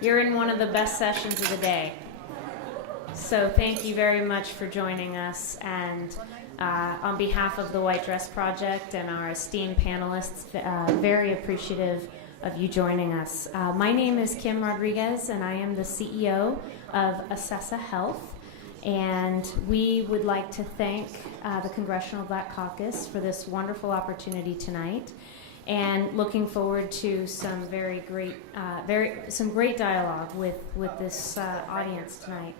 You're in one of the best sessions of the day. So thank you very much for joining us. And on behalf of the White Dress Project and our esteemed panelists, very appreciative of you joining us. My name is Kim Rodriguez, and I am the CEO of Assessa Health. And we would like to thank the Congressional Black Caucus for this wonderful opportunity tonight, and looking forward to some very great, great dialogue with this audience tonight.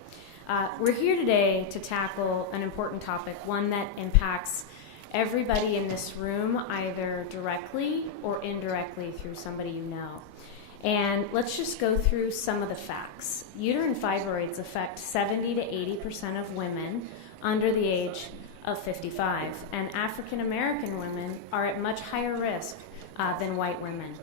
We're here today to tackle an important topic, one that impacts everybody in this room, either directly or indirectly through somebody you know. And let's just go through some of the facts. Uterine fibroids affect 70 to 80% of women under the age of 55, and African American women are at much higher risk than white women.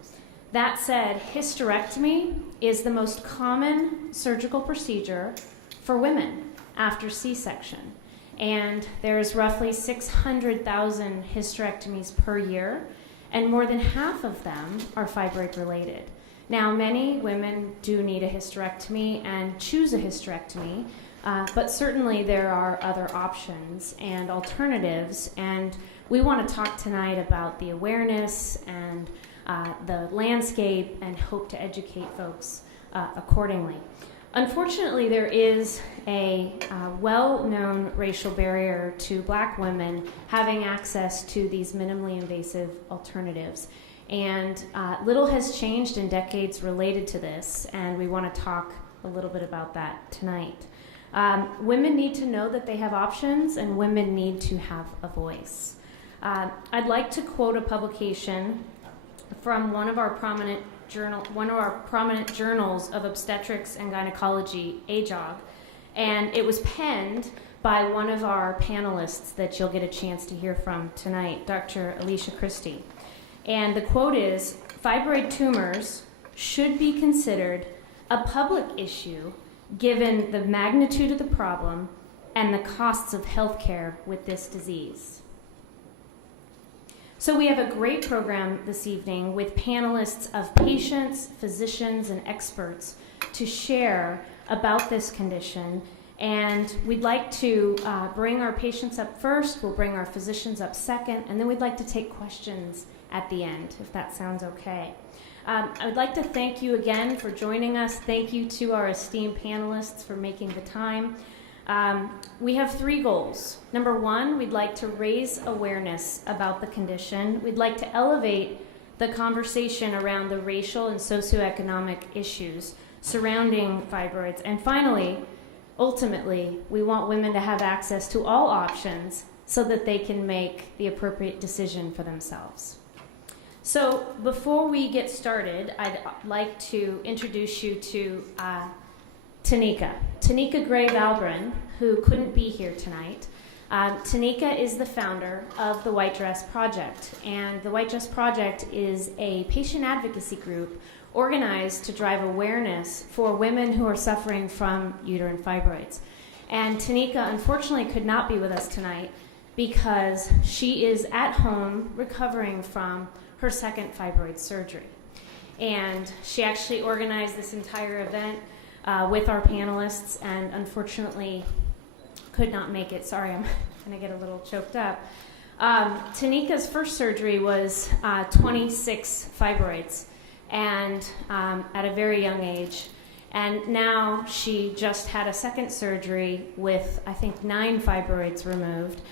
That said, hysterectomy is the most common surgical procedure for women after C-section, and there's roughly 600,000 hysterectomies per year, and more than half of them are fibroid related. Now, many women do need a hysterectomy and choose a hysterectomy, but certainly there are other options and alternatives, and we want to talk tonight about the awareness and the landscape and hope to educate folks accordingly. Unfortunately, there is a well-known racial barrier to Black women having access to these minimally invasive alternatives. And little has changed in decades related to this, and we want to talk a little bit about that tonight. Women need to know that they have options, and women need to have a voice. I'd like to quote a publication from one of our prominent journals of obstetrics and gynecology, AJOG, and it was penned by one of our panelists that you'll get a chance to hear from tonight, Dr. Alicia Christie. And the quote is, "Fibroid tumors should be considered a public issue given the magnitude of the problem and the costs of healthcare with this disease." So we have a great program this evening with panelists of patients, physicians, and experts to share about this condition. And we'd like to bring our patients up first, we'll bring our physicians up second, and then we'd like to take questions at the end, if that sounds okay. I would like to thank you again for joining us. Thank you to our esteemed panelists for making the time. We have 3 goals. Number 1, we'd like to raise awareness about the condition. We'd like to elevate the conversation around the racial and socioeconomic issues surrounding fibroids. And finally, ultimately, we want women to have access to all options so that they can make the appropriate decision for themselves. So before we get started, I'd like to introduce you to Tamika Gray-Valgren, who couldn't be here tonight. Tamika is the founder of the White Dress Project, and the White Dress Project is a patient advocacy group organized to drive awareness for women who are suffering from uterine fibroids. And Tamika, unfortunately, could not be with us tonight because she is at home recovering from her second fibroid surgery. And she actually organized this entire event with our panelists and unfortunately could not make it. Sorry, I'm going to get a little choked up. Tanika's first surgery was 26 fibroids and at a very young age. And now she just had a second surgery with, I think, 9 fibroids removed.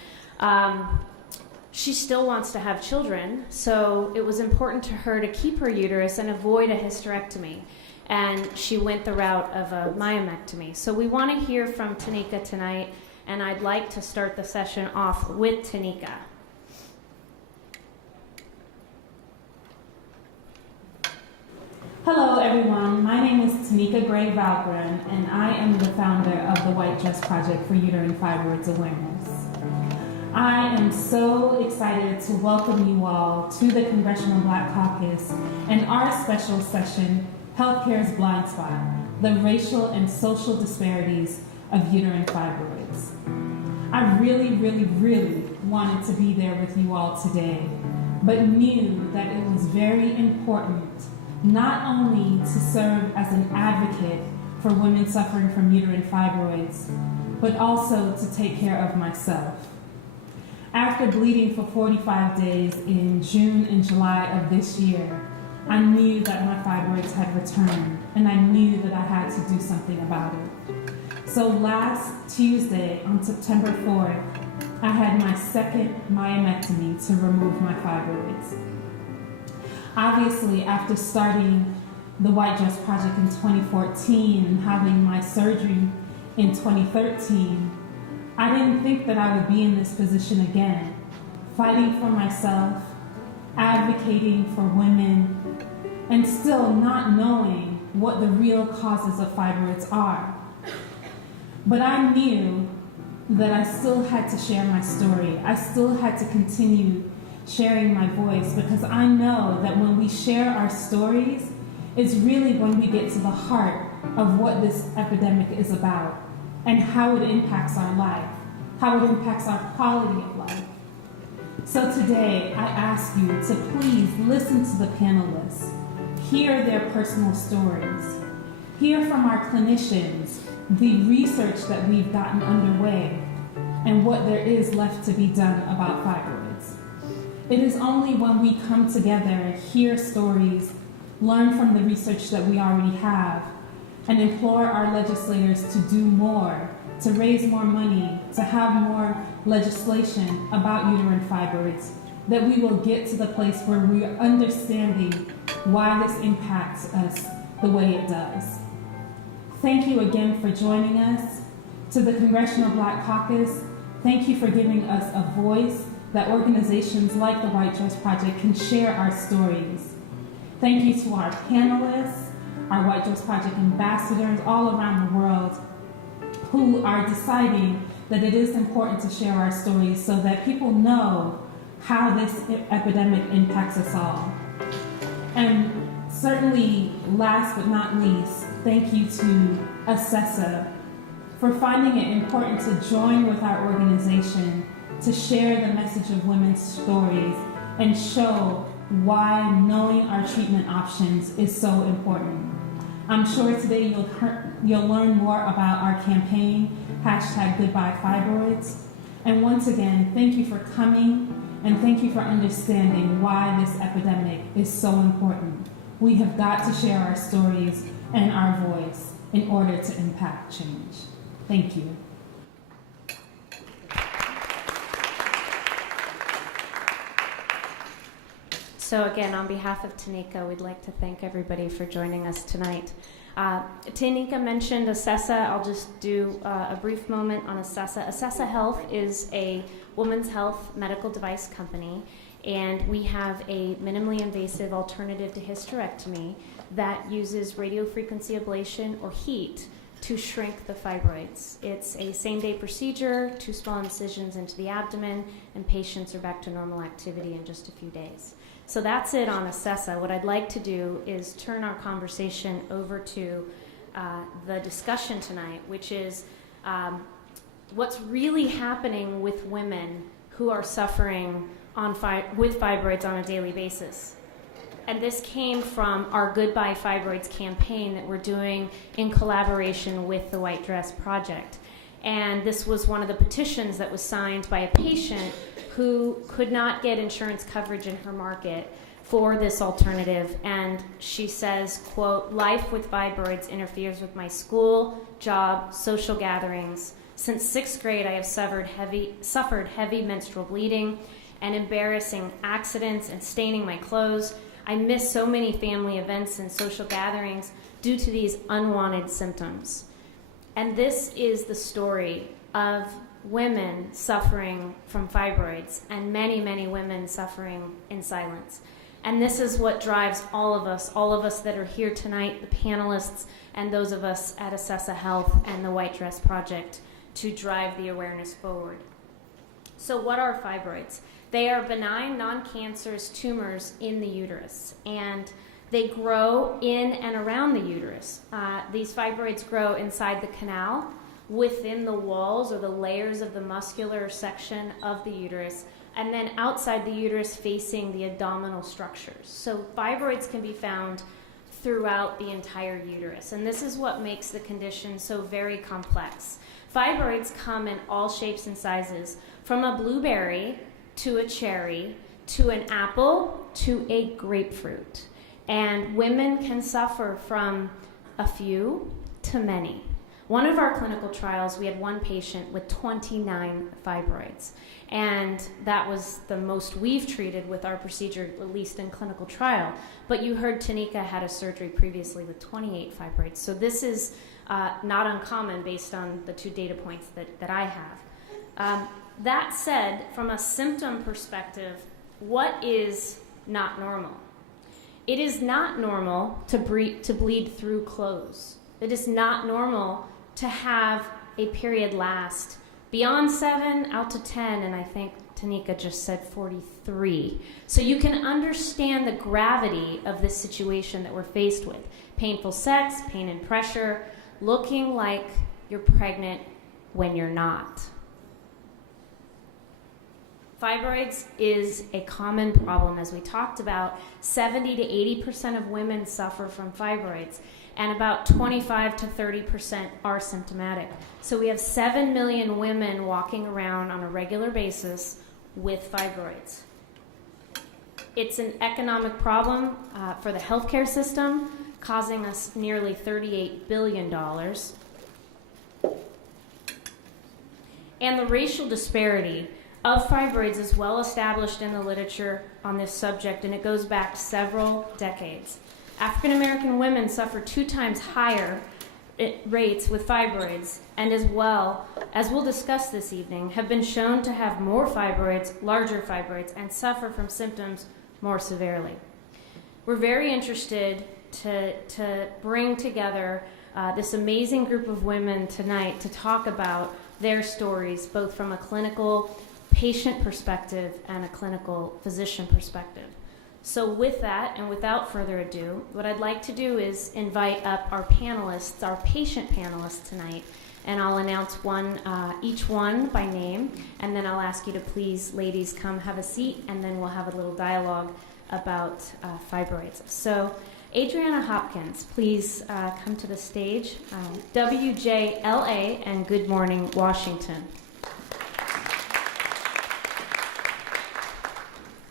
She still wants to have children, so it was important to her to keep her uterus and avoid a hysterectomy. And she went the route of a myomectomy. So we want to hear from Tamika tonight, and I'd like to start the session off with Tamika. Hello everyone, my name is Tamika Gray-Valgren, and I am the founder of the White Dress Project for Uterine Fibroids Awareness. I am so excited to welcome you all to the Congressional Black Caucus and our special session, Healthcare's Blind Spot, the racial and social disparities of uterine fibroids. I really wanted to be there with you all today, but knew that it was very important not only to serve as an advocate for women suffering from uterine fibroids, but also to take care of myself. After bleeding for 45 days in June and July of this year, I knew that my fibroids had returned, and I knew that I had to do something about it. So last Tuesday, on September 4th, I had my second myomectomy to remove my fibroids. Obviously, after starting the White Dress Project in 2014 and having my surgery in 2013, I didn't think that I would be in this position again, fighting for myself, advocating for women, and still not knowing what the real causes of fibroids are. But I knew that I still had to share my story. I still had to continue sharing my voice, because I know that when we share our stories, it's really when we get to the heart of what this epidemic is about and how it impacts our life, how it impacts our quality of life. So today, I ask you to please listen to the panelists, hear their personal stories, hear from our clinicians the research that we've gotten underway and what there is left to be done about fibroids. It is only when we come together, hear stories, learn from the research that we already have, and implore our legislators to do more, to raise more money, to have more legislation about uterine fibroids, that we will get to the place where we are understanding why this impacts us the way it does. Thank you again for joining us. To the Congressional Black Caucus, thank you for giving us a voice that organizations like the White Dress Project can share our stories. Thank you to our panelists, our White Dress Project ambassadors all around the world who are deciding that it is important to share our stories so that people know how this epidemic impacts us all. And certainly, last but not least, thank you to ASESA for finding it important to join with our organization to share the message of women's stories and show why knowing our treatment options is so important. I'm sure today you'll learn more about our campaign, #GoodbyeFibroids. And once again, thank you for coming, and thank you for understanding why this epidemic is so important. We have got to share our stories and our voice in order to impact change. Thank you. So again, on behalf of Tamika, we'd like to thank everybody for joining us tonight. Tamika mentioned ASESA. I'll just do a brief moment on ASESA. ASESA Health is a women's health medical device company, and we have a minimally invasive alternative to hysterectomy that uses radiofrequency ablation or heat to shrink the fibroids. It's a same-day procedure, 2 small incisions into the abdomen, and patients are back to normal activity in just a few days. So that's it on ASESA. What I'd like to do is turn our conversation over to the discussion tonight, which is what's really happening with women who are suffering with fibroids on a daily basis. And this came from our Goodbye Fibroids campaign that we're doing in collaboration with the White Dress Project. And this was one of the petitions that was signed by a patient who could not get insurance coverage in her market for this alternative. And she says, quote, "Life with fibroids interferes with my school, job, social gatherings. Since 6th grade, I have suffered heavy menstrual bleeding and embarrassing accidents and staining my clothes. I miss so many family events and social gatherings due to these unwanted symptoms." And this is the story of women suffering from fibroids, and many, many women suffering in silence. And this is what drives all of us that are here tonight, the panelists, and those of us at ASESA Health and the White Dress Project, to drive the awareness forward. So what are fibroids? They are benign, non-cancerous tumors in the uterus, and they grow in and around the uterus. These fibroids grow inside the canal, within the walls or the layers of the muscular section of the uterus, and then outside the uterus facing the abdominal structures. So fibroids can be found throughout the entire uterus. And this is what makes the condition so very complex. Fibroids come in all shapes and sizes, from a blueberry to a cherry to an apple to a grapefruit. And women can suffer from a few to many. One of our clinical trials, we had one patient with 29 fibroids. And that was the most we've treated with our procedure, at least in clinical trial. But you heard Tamika had a surgery previously with 28 fibroids. So this is not uncommon based on the 2 data points that I have. That said, from a symptom perspective, what is not normal? It is not normal to bleed through clothes. It is not normal to have a period last beyond 7 out to 10, and I think Tanika just said 43. So you can understand the gravity of this situation that we're faced with. Painful sex, pain and pressure, looking like you're pregnant when you're not. Fibroids is a common problem. As we talked about, 70 to 80% of women suffer from fibroids, and about 25 to 30% are symptomatic. So we have 7 million women walking around on a regular basis with fibroids. It's an economic problem for the healthcare system, causing us nearly $38 billion. And the racial disparity of fibroids is well established in the literature on this subject, and it goes back several decades. African American women suffer 2 times higher rates with fibroids, and as well, as we'll discuss this evening, have been shown to have more fibroids, larger fibroids, and suffer from symptoms more severely. We're very interested to bring together this amazing group of women tonight to talk about their stories, both from a clinical patient perspective and a clinical physician perspective. So with that, and without further ado, what I'd like to do is invite up our panelists, our patient panelists tonight, and I'll announce each one by name, and then I'll ask you to please, ladies, come have a seat, and then we'll have a little dialogue about fibroids. So Adriana Hopkins, please come to the stage. WJLA and Good Morning Washington.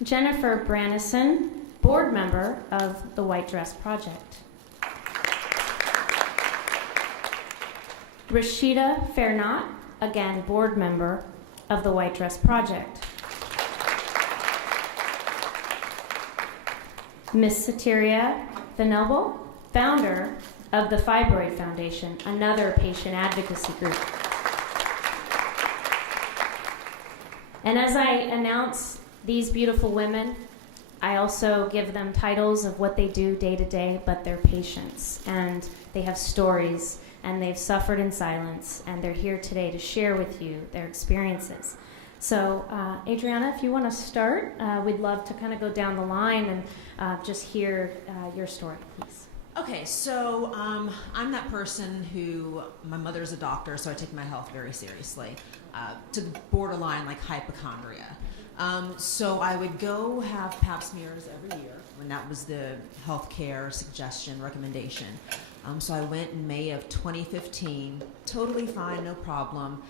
Jennifer Brannison, board member of the White Dress Project. Rashida Fairnot, again, board member of the White Dress Project. Ms. Sateria Venable, founder of the Fibroid Foundation, another patient advocacy group. And as I announce these beautiful women, I also give them titles of what they do day to day, but they're patients, and they have stories, and they've suffered in silence, and they're here today to share with you their experiences. So, Adriana, if you want to start, we'd love to kind of go down the line and just hear your story, please. Okay, so I'm that person who, my mother's a doctor, so I take my health very seriously, to the borderline like hypochondria. So I would go have pap smears every year when that was the healthcare suggestion, recommendation. So I went in May of 2015, totally fine, no problem.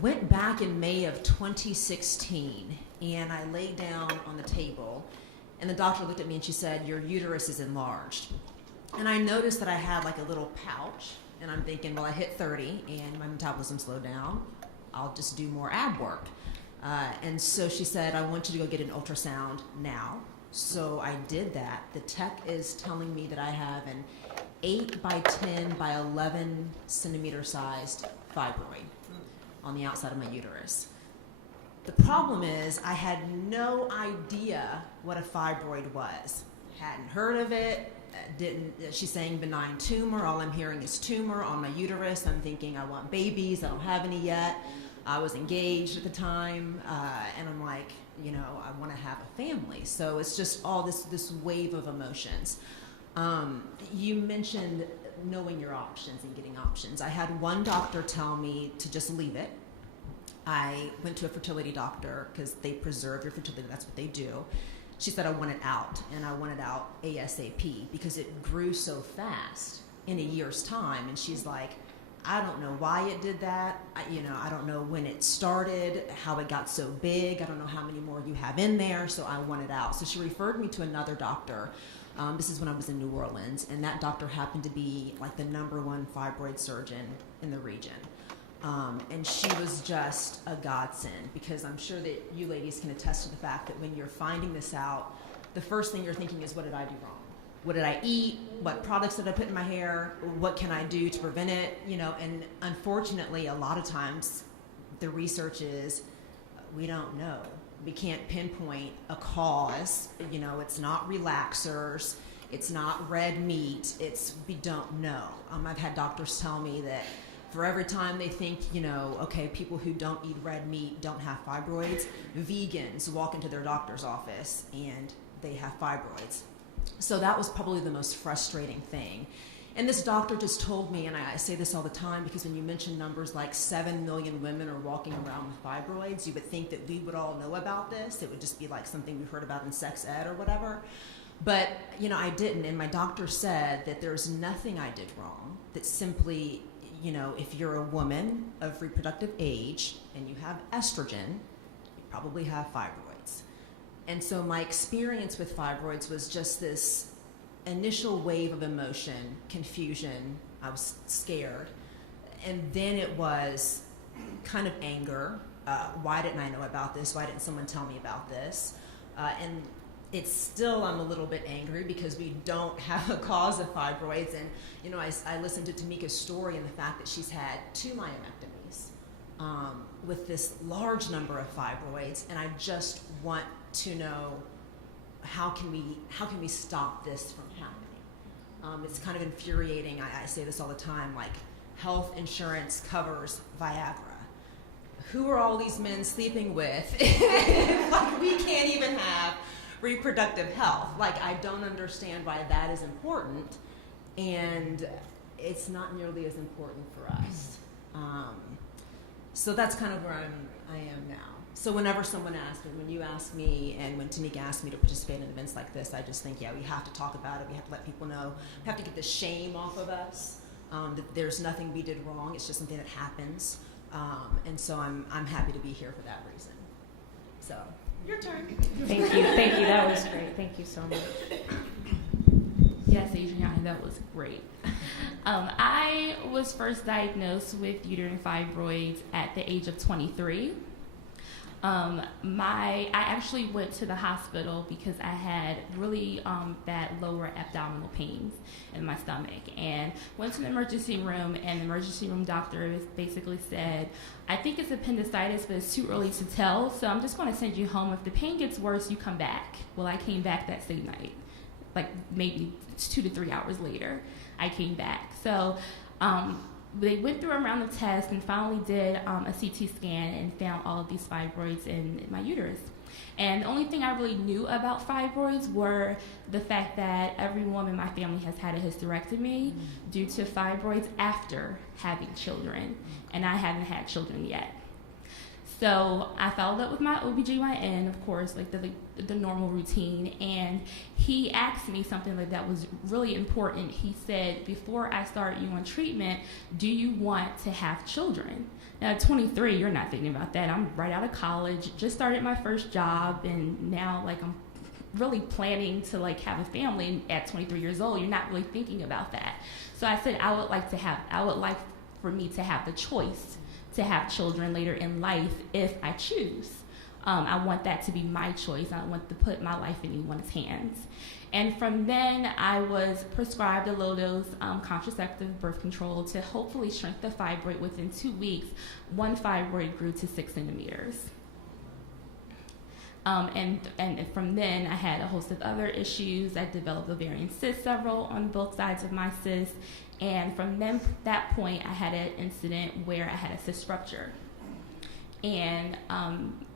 Went back in May of 2016, and I laid down on the table, and the doctor looked at me and she said, "Your uterus is enlarged." And I noticed that I had like a little pouch, and I'm thinking, well, I hit 30 and my metabolism slowed down. I'll just do more ab work. And so she said, "I want you to go get an ultrasound now." So I did that. The tech is telling me that I have an 8 by 10 by 11 centimeter sized fibroid on the outside of my uterus. The problem is I had no idea what a fibroid was. Hadn't heard of it. She's saying benign tumor. All I'm hearing is tumor on my uterus. I'm thinking I want babies. I don't have any yet. I was engaged at the time, and I'm like, I want to have a family. So it's just all this wave of emotions. You mentioned knowing your options and getting options. I had one doctor tell me to just leave it. I went to a fertility doctor because they preserve your fertility. That's what they do. she said I want it out, and I want it out ASAP because it grew so fast in a year's time. And she's like, I don't know why it did that. I don't know when it started, how it got so big. I don't know how many more you have in there, so I want it out. So she referred me to another doctor. This is when I was in New Orleans, and that doctor happened to be like the #1 fibroid surgeon in the region. And she was just a godsend, because I'm sure that you ladies can attest to the fact that when you're finding this out, the first thing you're thinking is, what did I do wrong? What did I eat? What products did I put in my hair? What can I do to prevent it? And unfortunately, a lot of times the research is we don't know. We can't pinpoint a cause. It's not relaxers. It's not red meat. We don't know. I've had doctors tell me that for every time they think, okay, people who don't eat red meat don't have fibroids, vegans walk into their doctor's office and they have fibroids. So that was probably the most frustrating thing. And this doctor just told me, and I say this all the time, because when you mention numbers like 7 million women are walking around with fibroids, you would think that we would all know about this. It would just be like something we heard about in sex ed or whatever. But, I didn't. And my doctor said that there's nothing I did wrong, that simply, if you're a woman of reproductive age and you have estrogen, you probably have fibroids. And so my experience with fibroids was just this initial wave of emotion, confusion. I was scared. And then it was kind of anger. Why didn't I know about this? Why didn't someone tell me about this? And it's still, I'm a little bit angry because we don't have a cause of fibroids. And, I listened to Tamika's story and the fact that she's had 2 myomectomies with this large number of fibroids. And I just want to know, how can we stop this from happening? It's kind of infuriating. I say this all the time, like, health insurance covers Viagra. Who are all these men sleeping with? Like, we can't even have reproductive health. Like, I don't understand why that is important, and it's not nearly as important for us. So that's kind of where I am now. So whenever someone asks me, when you ask me, and when Tamika asked me to participate in events like this, I just think, we have to talk about it. We have to let people know. We have to get the shame off of us, that there's nothing we did wrong. It's just something that happens. And so I'm happy to be here for that reason. So, your turn. Thank you. That was great. Thank you so much. Yes, Adriana, that was great. I was first diagnosed with uterine fibroids at the age of 23. I actually went to the hospital because I had really bad lower abdominal pains in my stomach, and went to the emergency room, and the emergency room doctor basically said, I think it's appendicitis, but it's too early to tell, so I'm just going to send you home. If the pain gets worse, you come back. Well, I came back that same night, like maybe 2 to 3 hours later, I came back. So they went through a round of tests and finally did a CT scan and found all of these fibroids in my uterus. And the only thing I really knew about fibroids were the fact that everyone in my family has had a hysterectomy due to fibroids after having children, and I haven't had children yet. So I followed up with my OBGYN, of course, like the normal routine, and he asked me something like that was really important. He said, before I start you on treatment, do you want to have children? Now at 23, you're not thinking about that. I'm right out of college, just started my first job, and now like I'm really planning to like have a family. And at 23 years old, you're not really thinking about that. So I said I would like for me to have the choice to have children later in life if I choose. I want that to be my choice. I don't want to put my life in anyone's hands. And from then, I was prescribed a low-dose contraceptive birth control to hopefully shrink the fibroid. Within 2 weeks, 1 fibroid grew to 6 centimeters. And from then, I had a host of other issues. I developed ovarian cysts, several on both sides of my cyst. And from that point, I had an incident where I had a cyst rupture. And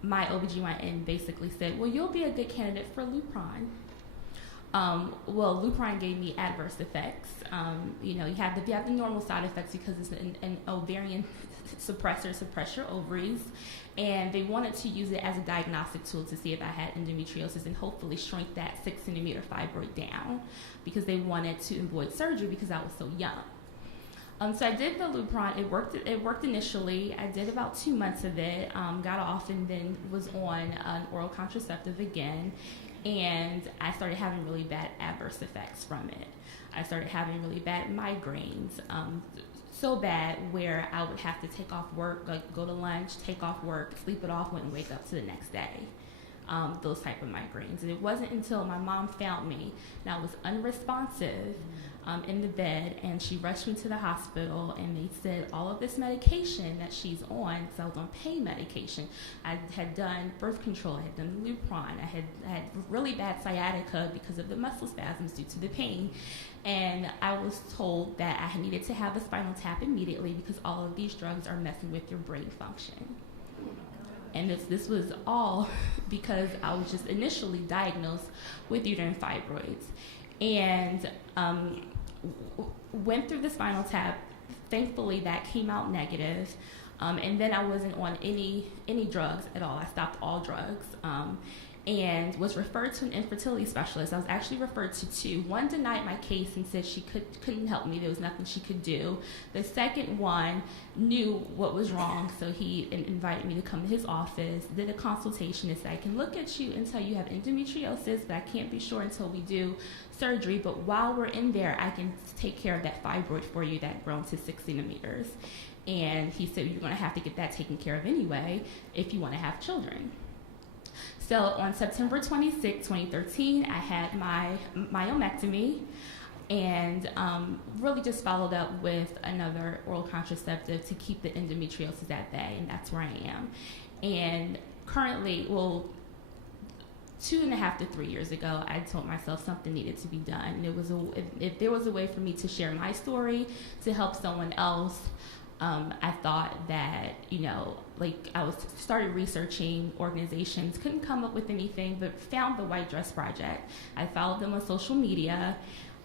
my OBGYN basically said, well, you'll be a good candidate for Lupron. Well, Lupron gave me adverse effects. You have the normal side effects because it's an ovarian suppressor, suppress your ovaries, and they wanted to use it as a diagnostic tool to see if I had endometriosis and hopefully shrink that 6-centimeter fibroid down because they wanted to avoid surgery because I was so young. So I did the Lupron. It worked initially. I did about 2 months of it, got off, and then was on an oral contraceptive again. And I started having really bad adverse effects from it. I started having really bad migraines, so bad where I would have to take off work, like go to lunch, take off work, sleep it off, wouldn't wake up to the next day. Those type of migraines. And it wasn't until my mom found me and I was unresponsive in the bed, and she rushed me to the hospital, and they said all of this medication that she's on, because I was on pain medication. I had done birth control, I had done Lupron, I had really bad sciatica because of the muscle spasms due to the pain. And I was told that I needed to have a spinal tap immediately because all of these drugs are messing with your brain function. And this was all because I was just initially diagnosed with uterine fibroids. And went through the spinal tap. Thankfully, that came out negative. And then I wasn't on any drugs at all. I stopped all drugs. And was referred to an infertility specialist. I was actually referred to 2. One denied my case and said she couldn't help me. There was nothing she could do. The second one knew what was wrong, so he invited me to come to his office, did a consultation, and said, I can look at you and tell you have endometriosis, but I can't be sure until we do surgery. But while we're in there, I can take care of that fibroid for you that grown to 6 centimeters. And he said, you're going to have to get that taken care of anyway if you want to have children. So on September 26, 2013, I had my myomectomy and really just followed up with another oral contraceptive to keep the endometriosis at bay, and that's where I am. And currently, 2.5 to 3 years ago, I told myself something needed to be done. If there was a way for me to share my story to help someone else, I thought that, I started researching organizations, couldn't come up with anything, but found the White Dress Project. I followed them on social media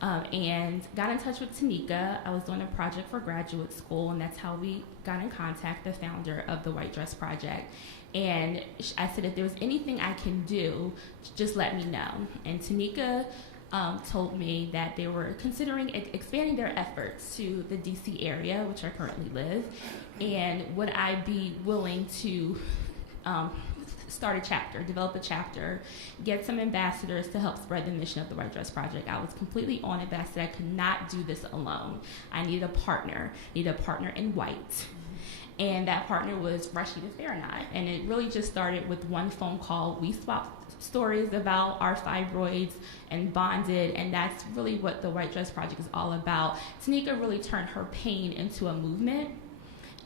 and got in touch with Tamika. I was doing a project for graduate school, and that's how we got in contact, the founder of the White Dress Project. And I said, if there was anything I can do, just let me know. And Tamika told me that they were considering expanding their efforts to the DC area, which I currently live, and would I be willing to develop a chapter, get some ambassadors to help spread the mission of the White Dress Project. I was completely on it, but I said I could not do this alone. I need a partner in white. And that partner was Rashida Farahani. And it really just started with one phone call. We swapped stories about our fibroids and bonded, and that's really what the White Dress Project is all about. Tamika really turned her pain into a movement,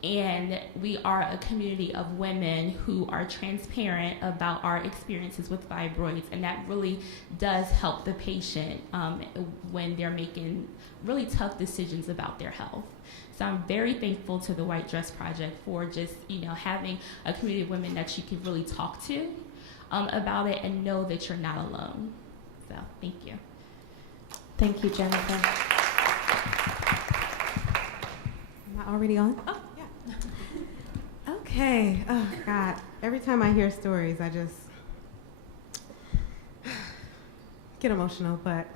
and we are a community of women who are transparent about our experiences with fibroids, and that really does help the patient when they're making really tough decisions about their health. So I'm very thankful to the White Dress Project for just, having a community of women that you can really talk to about it and know that you're not alone. So thank you. Thank you, Jennifer. Am I already on? Oh, yeah. Okay. Oh, God. Every time I hear stories, I just get emotional. But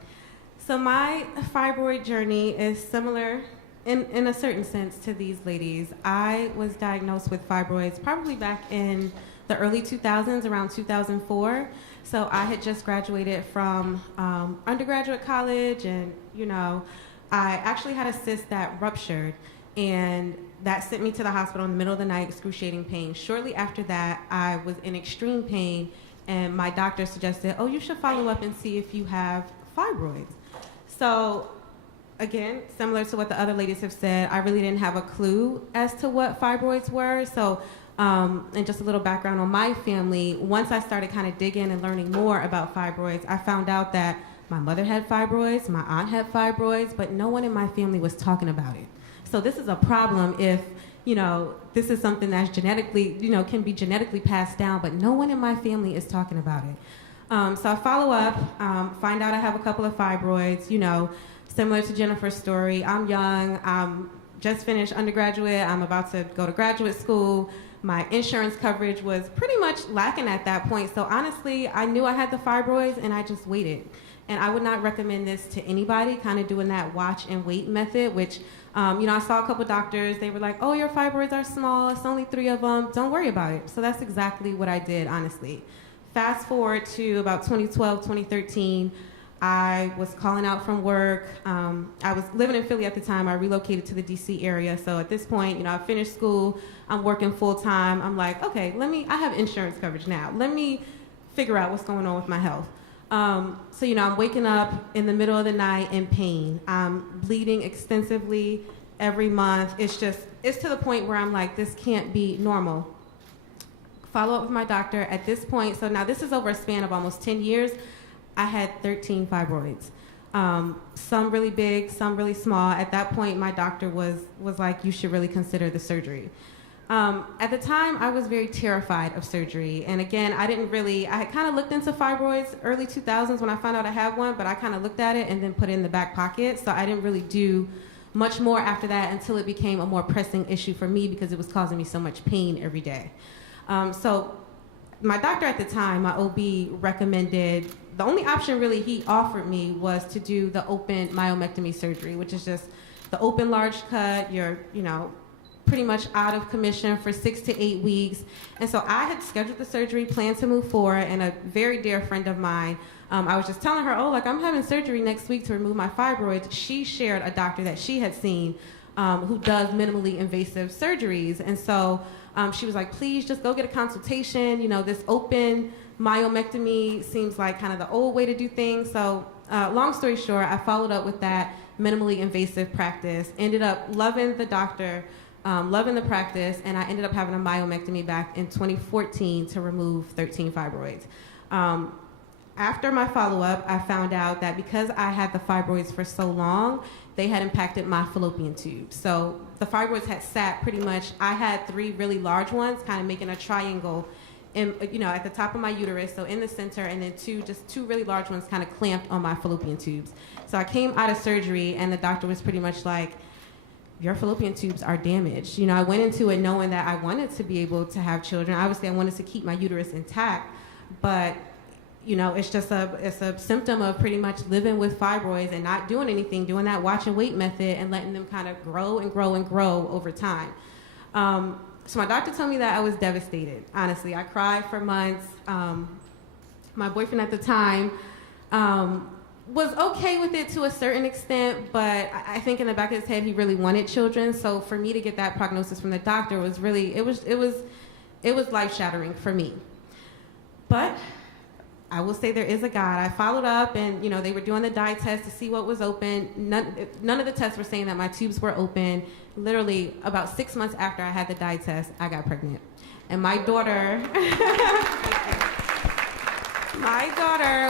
so my fibroid journey is similar in a certain sense to these ladies. I was diagnosed with fibroids probably back in the early 2000s, around 2004. So I had just graduated from undergraduate college, and I actually had a cyst that ruptured, and that sent me to the hospital in the middle of the night, excruciating pain. Shortly after that, I was in extreme pain, and my doctor suggested, you should follow up and see if you have fibroids. So again, similar to what the other ladies have said, I really didn't have a clue as to what fibroids were. So and just a little background on my family, once I started kind of digging and learning more about fibroids, I found out that my mother had fibroids, my aunt had fibroids, but no one in my family was talking about it. So this is a problem if, this is something that's genetically, can be genetically passed down, but no one in my family is talking about it. So I follow up, find out I have a couple of fibroids, you know, similar to Jennifer's story. I'm young, I'm just finished undergraduate, I'm about to go to graduate school. My insurance coverage was pretty much lacking at that point. So honestly, I knew I had the fibroids and I just waited. And I would not recommend this to anybody, kind of doing that watch and wait method, which, you know, I saw a couple doctors, they were like, oh, your fibroids are small, it's only 3 of them, don't worry about it. So that's exactly what I did, honestly. Fast forward to about 2012, 2013, I was calling out from work. I was living in Philly at the time. I relocated to the DC area. So at this point, you know, I finished school. I'm working full time. I'm like, okay, I have insurance coverage now. Let me figure out what's going on with my health. So, you know, I'm waking up in the middle of the night in pain. I'm bleeding extensively every month. It's to the point where I'm like, this can't be normal. Follow up with my doctor at this point. So now this is over a span of almost 10 years. I had 13 fibroids, some really big, some really small. At that point, my doctor was like, you should really consider the surgery. At the time, I was very terrified of surgery. And again, I had kind of looked into fibroids early 2000s when I found out I had one, but I kind of looked at it and then put it in the back pocket. So I didn't really do much more after that until it became a more pressing issue for me because it was causing me so much pain every day. So my doctor at the time, my OB, recommended, the only option really he offered me was to do the open myomectomy surgery, which is just the open large cut. You're, you know, pretty much out of commission for 6 to 8 weeks. And so I had scheduled the surgery, planned to move forward, and a very dear friend of mine, I was just telling her, I'm having surgery next week to remove my fibroids. She shared a doctor that she had seen who does minimally invasive surgeries. And so she was like, please just go get a consultation. You know, this open myomectomy seems like kind of the old way to do things. So long story short, I followed up with that minimally invasive practice, ended up loving the doctor, loving the practice, and I ended up having a myomectomy back in 2014 to remove 13 fibroids. After my follow-up, I found out that because I had the fibroids for so long, they had impacted my fallopian tube. So the fibroids had sat pretty much, I had 3 really large ones, kind of making a triangle at the top of my uterus, so in the center, and then 2 really large ones kind of clamped on my fallopian tubes. So I came out of surgery, and the doctor was pretty much like, your fallopian tubes are damaged. You know, I went into it knowing that I wanted to be able to have children. Obviously, I wanted to keep my uterus intact, but you know, it's a symptom of pretty much living with fibroids and not doing anything, doing that watch and wait method and letting them kind of grow and grow and grow over time. So my doctor told me that I was devastated. Honestly, I cried for months. My boyfriend at the time was okay with it to a certain extent, but I think in the back of his head he really wanted children. So for me to get that prognosis from the doctor was really it was life-shattering for me. But I will say there is a God. I followed up, and you know, they were doing the dye test to see what was open. None of the tests were saying that my tubes were open. Literally about 6 months after I had the dye test, I got pregnant, and my daughter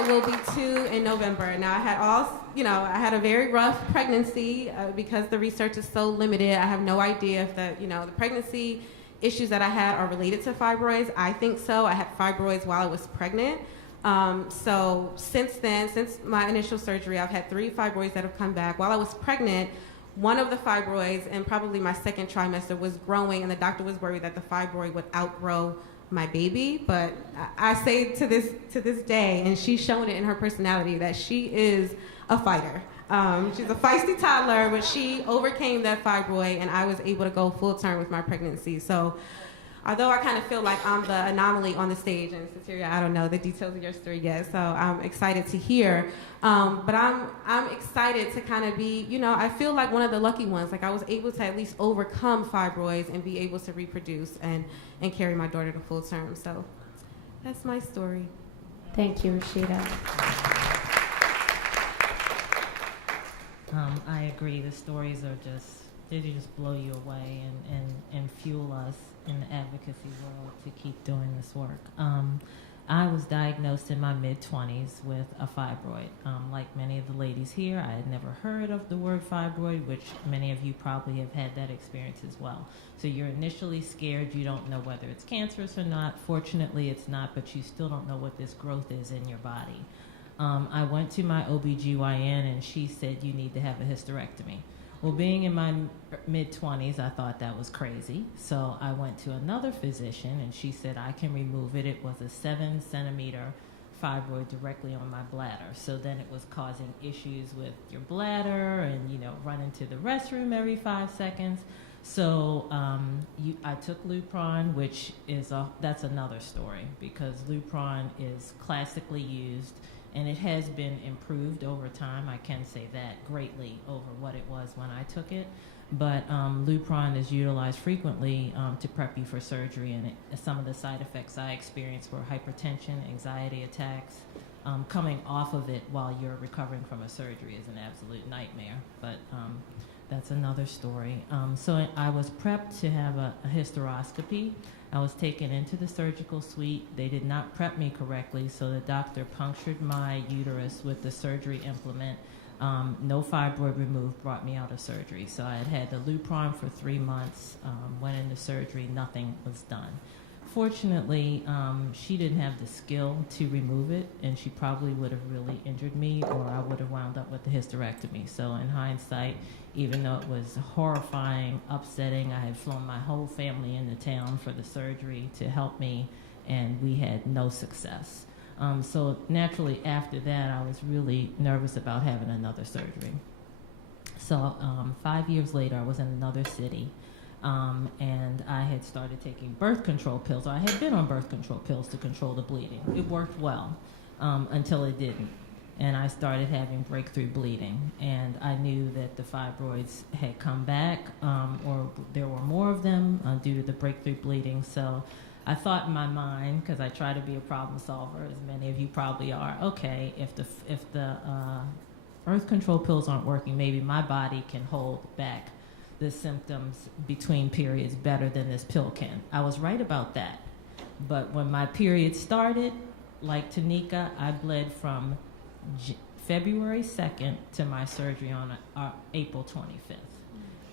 will be 2 in November. Now I had a very rough pregnancy because the research is so limited. I have no idea if the pregnancy issues that I had are related to fibroids. I think so. I had fibroids while I was pregnant. So since then, since my initial surgery, I've had 3 fibroids that have come back. While I was pregnant, one of the fibroids, and probably my second trimester, was growing, and the doctor was worried that the fibroid would outgrow my baby. But I say to this day, and she's shown it in her personality, that she is a fighter. She's a feisty toddler, but she overcame that fibroid, and I was able to go full term with my pregnancy. So although I kind of feel like I'm the anomaly on the stage, and Cecilia, I don't know the details of your story yet, so I'm excited to hear. But I'm excited to kind of be, I feel like one of the lucky ones. Like I was able to at least overcome fibroids and be able to reproduce and carry my daughter to full term. So that's my story. Thank you, Rashida. I agree. The stories are they just blow you away and fuel us in the advocacy world to keep doing this work. I was diagnosed in my mid-20s with a fibroid. Like many of the ladies here, I had never heard of the word fibroid, which many of you probably have had that experience as well. So you're initially scared. You don't know whether it's cancerous or not. Fortunately, it's not, but you still don't know what this growth is in your body. I went to my OBGYN, and she said, you need to have a hysterectomy. Well, being in my mid-20s, I thought that was crazy. So I went to another physician, and she said, I can remove it. It was a 7-centimeter fibroid directly on my bladder. So then it was causing issues with your bladder and, running to the restroom every 5 seconds. So I took Lupron, which is that's another story, because Lupron is classically used, and it has been improved over time. I can say that greatly over what it was when I took it. But Lupron is utilized frequently to prep you for surgery, and some of the side effects I experienced were hypertension, anxiety attacks. Coming off of it while you're recovering from a surgery is an absolute nightmare, but that's another story. So I was prepped to have a hysteroscopy. I was taken into the surgical suite. They did not prep me correctly, so the doctor punctured my uterus with the surgery implement. No fibroid removed, brought me out of surgery. So I had the Lupron for 3 months, went into surgery, nothing was done. Fortunately, she didn't have the skill to remove it, and she probably would have really injured me, or I would have wound up with the hysterectomy. So in hindsight, even though it was horrifying, upsetting, I had flown my whole family into town for the surgery to help me, and we had no success. So naturally after that, I was really nervous about having another surgery. So 5 years later, I was in another city. And I had started taking birth control pills. I had been on birth control pills to control the bleeding. It worked well until it didn't. And I started having breakthrough bleeding. And I knew that the fibroids had come back, or there were more of them due to the breakthrough bleeding. So I thought in my mind, because I try to be a problem solver, as many of you probably are, okay, if the birth control pills aren't working, maybe my body can hold back the symptoms between periods better than this pill can. I was right about that. But when my period started, like Tamika, I bled from February 2nd to my surgery on April 25th.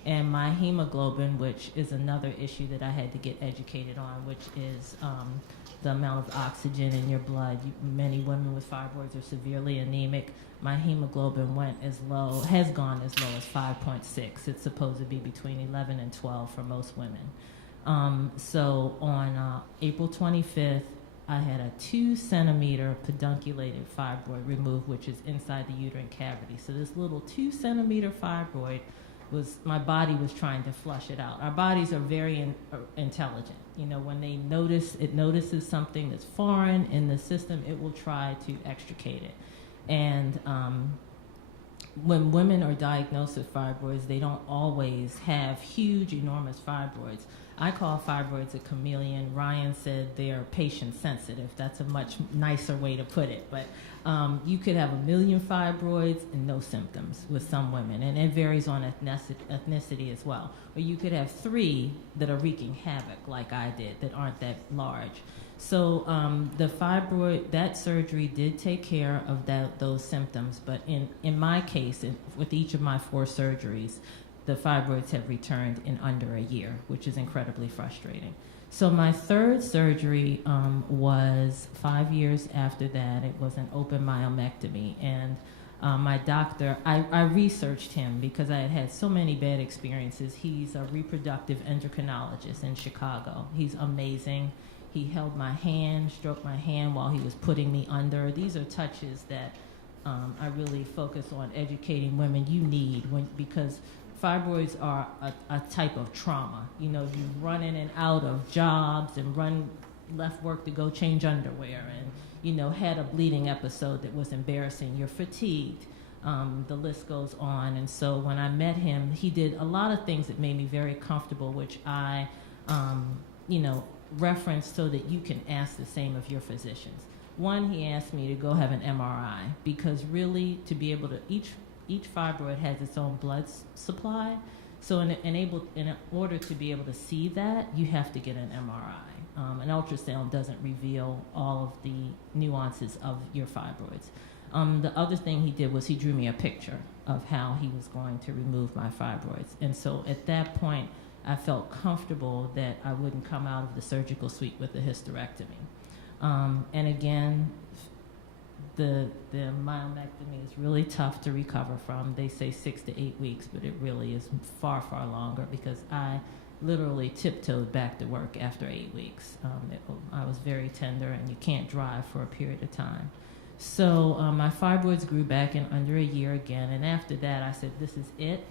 And my hemoglobin, which is another issue that I had to get educated on, which is the amount of oxygen in your blood. Many women with fibroids are severely anemic. My hemoglobin has gone as low as 5.6. It's supposed to be between 11 and 12 for most women. So on April 25th, I had a 2-centimeter pedunculated fibroid removed, which is inside the uterine cavity. So this little 2-centimeter fibroid my body was trying to flush it out. Our bodies are very intelligent. When it notices something that's foreign in the system, it will try to extricate it. And when women are diagnosed with fibroids, they don't always have huge, enormous fibroids. I call fibroids a chameleon. Ryan said they're patient sensitive. That's a much nicer way to put it. But you could have 1 million fibroids and no symptoms with some women, and it varies on ethnicity as well. Or you could have 3 that are wreaking havoc, like I did, that aren't that large. So the fibroid, that surgery did take care of those symptoms, but in my case, with each of my 4 surgeries, the fibroids have returned in under a year, which is incredibly frustrating. So my 3rd surgery was 5 years after that. It was an open myomectomy, and my doctor, I researched him because I had had so many bad experiences. He's a reproductive endocrinologist in Chicago. He's amazing. He held my hand, stroked my hand while he was putting me under. These are touches that I really focus on educating women you need because fibroids are a type of trauma. You run in and out of jobs and left work to go change underwear and, had a bleeding episode that was embarrassing. You're fatigued. The list goes on. And so when I met him, he did a lot of things that made me very comfortable, which I, referenced so that you can ask the same of your physicians. One, he asked me to go have an MRI because really to be able to, each fibroid has its own blood supply. So in order to be able to see that, you have to get an MRI. An ultrasound doesn't reveal all of the nuances of your fibroids. The other thing he did was he drew me a picture of how he was going to remove my fibroids. And so at that point, I felt comfortable that I wouldn't come out of the surgical suite with a hysterectomy. And again, the myomectomy is really tough to recover from. They say 6 to 8 weeks, but it really is far, far longer because I literally tiptoed back to work after 8 weeks. I was very tender, and you can't drive for a period of time. So my fibroids grew back in under a year again, and after that I said, this is it.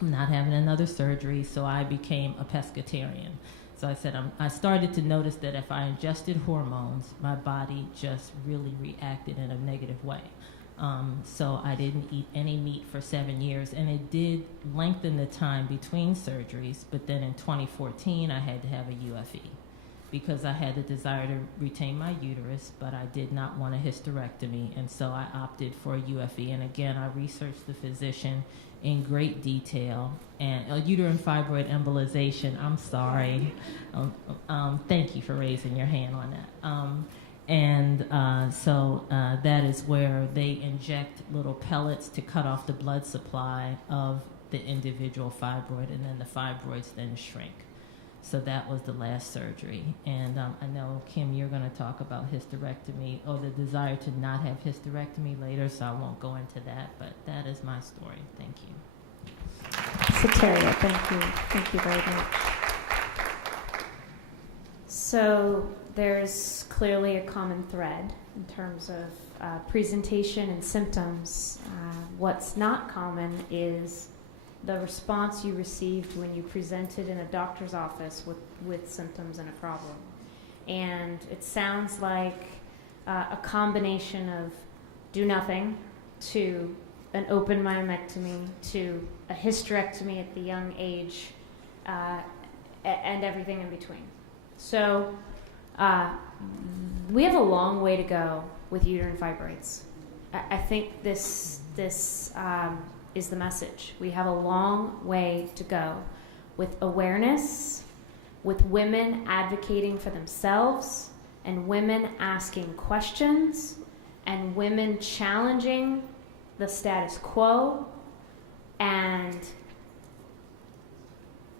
I'm not having another surgery, so I became a pescatarian. So I said, I started to notice that if I ingested hormones, my body just really reacted in a negative way. So I didn't eat any meat for 7 years, and it did lengthen the time between surgeries, but then in 2014, I had to have a UFE because I had the desire to retain my uterus, but I did not want a hysterectomy, and so I opted for a UFE. And again, I researched the physician in great detail, and a uterine fibroid embolization, I'm sorry. Thank you for raising your hand on that. So that is where they inject little pellets to cut off the blood supply of the individual fibroid, and then the fibroids then shrink. So that was the last surgery. And I know, Kim, you're going to talk about hysterectomy or the desire to not have hysterectomy later, so I won't go into that, but that is my story. Thank you. Soteria, thank you. Thank you very much. So there's clearly a common thread in terms of presentation and symptoms. What's not common is the response you received when you presented in a doctor's office with symptoms and a problem. And it sounds like a combination of do nothing to an open myomectomy to a hysterectomy at the young age and everything in between. So we have a long way to go with uterine fibroids. I think this is the message. We have a long way to go with awareness, with women advocating for themselves, and women asking questions, and women challenging the status quo, and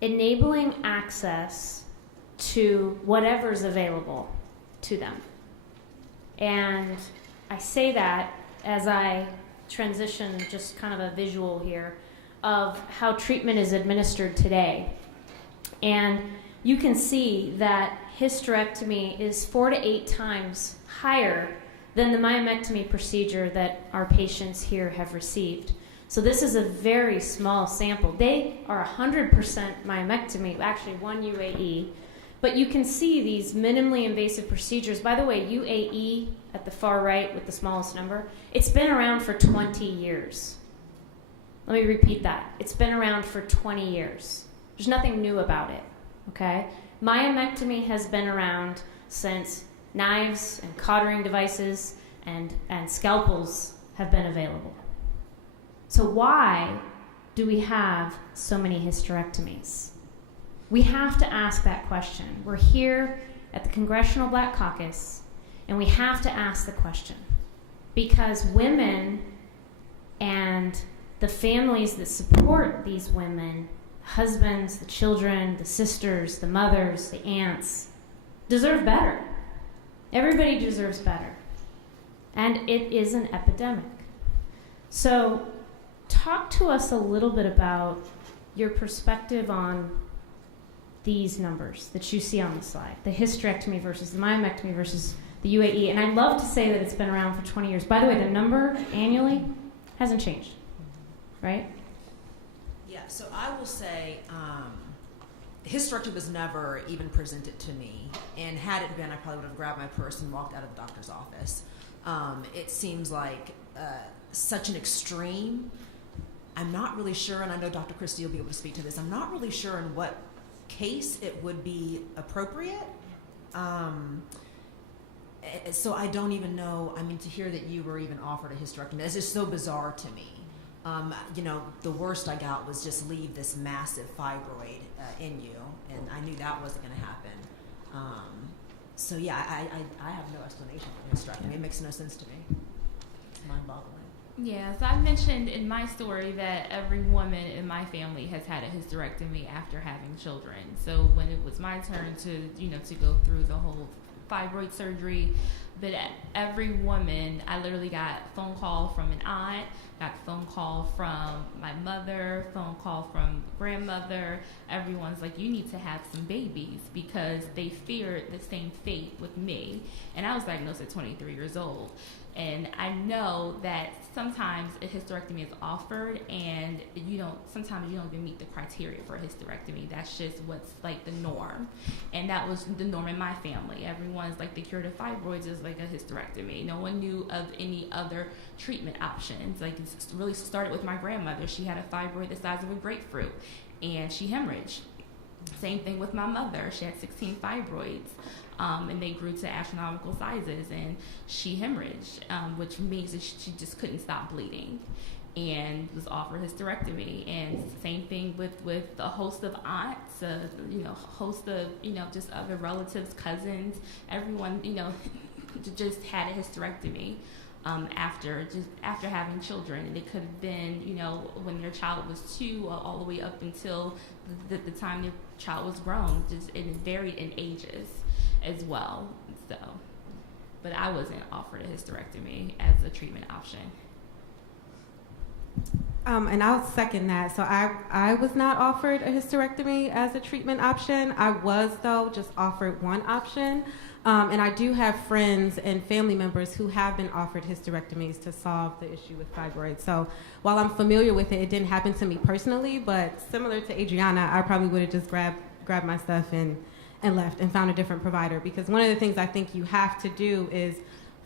enabling access to whatever's available to them. And I say that as I transition, just kind of a visual here of how treatment is administered today. And you can see that hysterectomy is 4 to 8 times higher than the myomectomy procedure that our patients here have received. So this is a very small sample. They are 100% myomectomy, actually 1 UAE, but you can see these minimally invasive procedures. By the way, UAE at the far right with the smallest number, it's been around for 20 years. Let me repeat that. It's been around for 20 years. There's nothing new about it, okay? Myomectomy has been around since knives and cottering devices and scalpels have been available. So why do we have so many hysterectomies? We have to ask that question. We're here at the Congressional Black Caucus, and we have to ask the question because women and the families that support these women, husbands, the children, the sisters, the mothers, the aunts, deserve better. Everybody deserves better. And it is an epidemic. So talk to us a little bit about your perspective on these numbers that you see on the slide, the hysterectomy versus the myomectomy versus the UAE. And I'd love to say that it's been around for 20 years. By the way, the number annually hasn't changed, right? Yeah, so I will say hysterectomy was never even presented to me. And had it been, I probably would have grabbed my purse and walked out of the doctor's office. It seems like such an extreme. I'm not really sure, and I know Dr. Christie will be able to speak to this, I'm not really sure in what case it would be appropriate. So I don't even know, I mean, to hear that you were even offered a hysterectomy, it's just so bizarre to me. You know, the worst I got was just leave this massive fibroid in you, and I knew that wasn't going to happen. So yeah, I have no explanation for hysterectomy. It makes no sense to me. It's mind-boggling. Yeah, so I mentioned in my story that every woman in my family has had a hysterectomy after having children. So when it was my turn to go through the whole fibroid surgery, but every woman, I literally got a phone call from an aunt, got a phone call from my mother, phone call from grandmother. Everyone's like, you need to have some babies, because they feared the same fate with me. And I was diagnosed at 23 years old. And I know that sometimes a hysterectomy is offered, and sometimes you don't even meet the criteria for a hysterectomy. That's just what's like the norm. And that was the norm in my family. Everyone's like, the cure to fibroids is like a hysterectomy. No one knew of any other treatment options. Like, it really started with my grandmother. She had a fibroid the size of a grapefruit, and she hemorrhaged. Same thing with my mother. She had 16 fibroids. And they grew to astronomical sizes, and she hemorrhaged, which means that she just couldn't stop bleeding, and was offered hysterectomy. And same thing with a host of aunts, host of just other relatives, cousins, everyone just had a hysterectomy after having children. And it could have been when their child was 2 all the way up until the time the child was grown. Just it varied in ages as well. So, but I wasn't offered a hysterectomy as a treatment option. And I'll second that. So I was not offered a hysterectomy as a treatment option. I was, though, just offered one option. And I do have friends and family members who have been offered hysterectomies to solve the issue with fibroids. So while I'm familiar with it, it didn't happen to me personally, but similar to Adriana, I probably would have just grabbed my stuff and left and found a different provider. Because one of the things I think you have to do is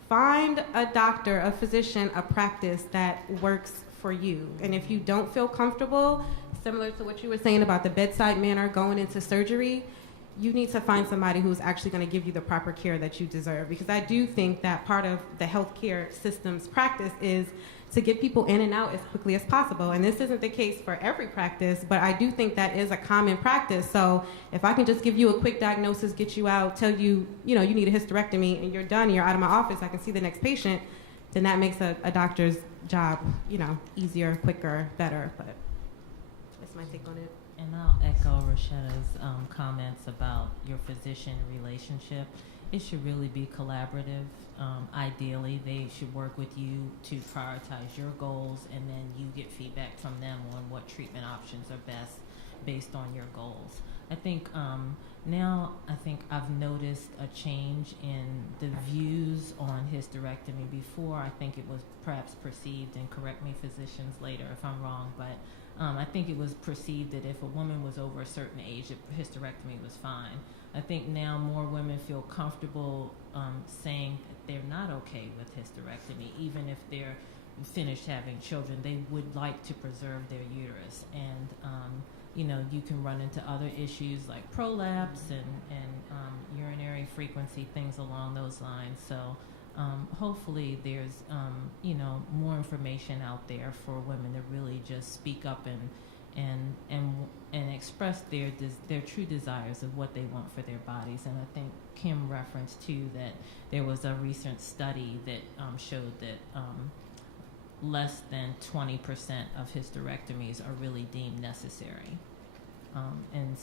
find a doctor, a physician, a practice that works for you. And if you don't feel comfortable, similar to what you were saying about the bedside manner going into surgery, you need to find somebody who's actually going to give you the proper care that you deserve. Because I do think that part of the healthcare system's practice is to get people in and out as quickly as possible. And this isn't the case for every practice, but I do think that is a common practice. So if I can just give you a quick diagnosis, get you out, tell you, you need a hysterectomy, and you're done, and you're out of my office, I can see the next patient, then that makes a doctor's job, easier, quicker, better. But that's my take on it. And I'll echo Rashetta's comments about your physician relationship. It should really be collaborative. Ideally, they should work with you to prioritize your goals, and then you get feedback from them on what treatment options are best based on your goals. I think now I've noticed a change in the views on hysterectomy. Before, I think it was perhaps perceived, and correct me physicians later if I'm wrong, but I think it was perceived that if a woman was over a certain age, a hysterectomy was fine. I think now more women feel comfortable saying that they're not okay with hysterectomy, even if they're finished having children. They would like to preserve their uterus, and you can run into other issues like prolapse and urinary frequency, things along those lines. So hopefully there's more information out there for women to really just speak up and express their true desires of what they want for their bodies. And I think Kim referenced too that there was a recent study that showed that less than 20% of hysterectomies are really deemed necessary. And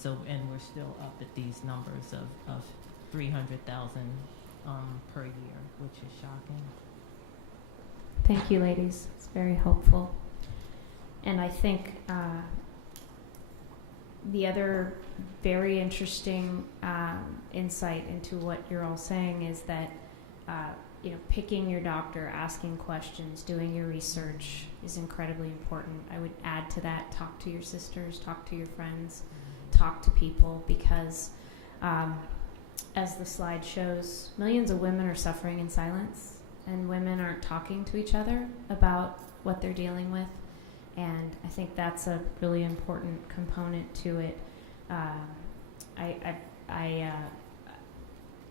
we're still up at these numbers of 300,000 per year, which is shocking. Thank you, ladies. It's very helpful. And I think the other very interesting insight into what you're all saying is that picking your doctor, asking questions, doing your research is incredibly important. I would add to that, talk to your sisters, talk to your friends, talk to people, because as the slide shows, millions of women are suffering in silence, and women aren't talking to each other about what they're dealing with. And I think that's a really important component to it.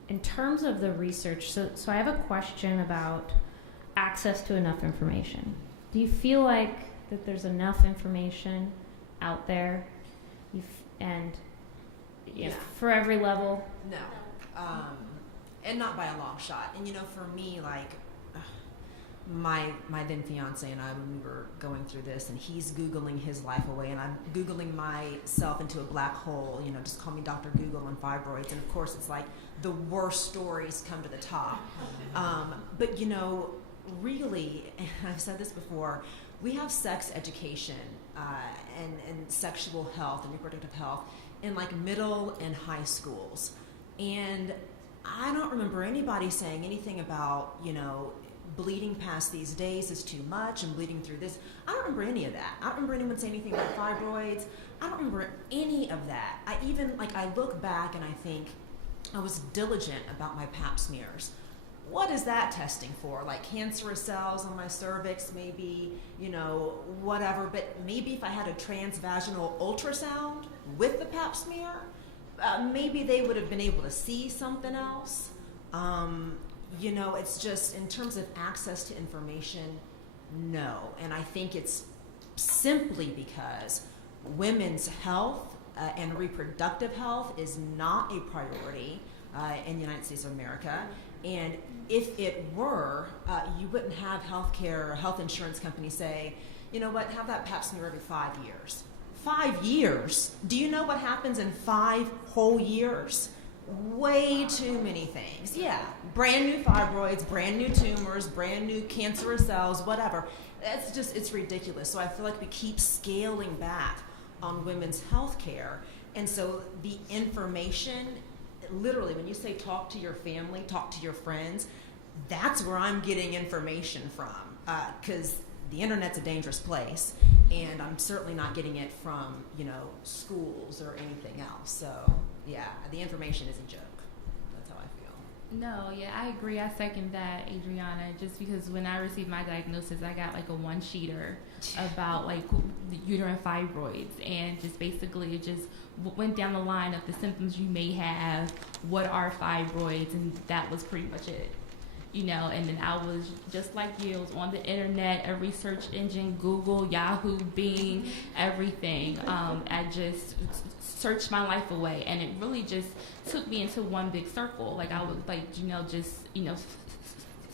In terms of the research, so I have a question about access to enough information. Do you feel like that there's enough information out there, for every level? No. and not by a long shot. And for me, like my then fiance and I, when we were going through this, and he's Googling his life away, and I'm Googling myself into a black hole. Just call me Dr. Google on fibroids, and of course it's like the worst stories come to the top. But really, and I've said this before, we have sex education and sexual health and reproductive health in like middle and high schools. And I don't remember anybody saying anything about, bleeding past these days is too much and bleeding through this. I don't remember any of that. I don't remember anyone saying anything about fibroids. I don't remember any of that. I look back and I think I was diligent about my pap smears. What is that testing for? Like cancerous cells on my cervix, maybe, whatever. But maybe if I had a transvaginal ultrasound with the pap smear, maybe they would have been able to see something else. It's just in terms of access to information, no. And I think it's simply because women's health and reproductive health is not a priority in the United States of America. And if it were, you wouldn't have health insurance companies say, you know what, have that pap smear every 5 years. 5 years? Do you know what happens in 5 whole years? Way too many things. Yeah, brand new fibroids, brand new tumors, brand new cancerous cells, whatever. It's ridiculous. So I feel like we keep scaling back on women's health care. And so the information, literally, when you say talk to your family, talk to your friends, that's where I'm getting information from. Because the internet's a dangerous place, and I'm certainly not getting it from, schools or anything else. So, yeah, the information is a joke. That's how I feel. No, yeah, I agree. I second that, Adriana, just because when I received my diagnosis, I got like a one-sheeter about like the uterine fibroids, and just basically it just went down the line of the symptoms you may have, what are fibroids, and that was pretty much it. And then I was just like you, I was on the internet, every search engine, Google, Yahoo, Bing, everything. I just searched my life away, and it really just took me into one big circle. Like I would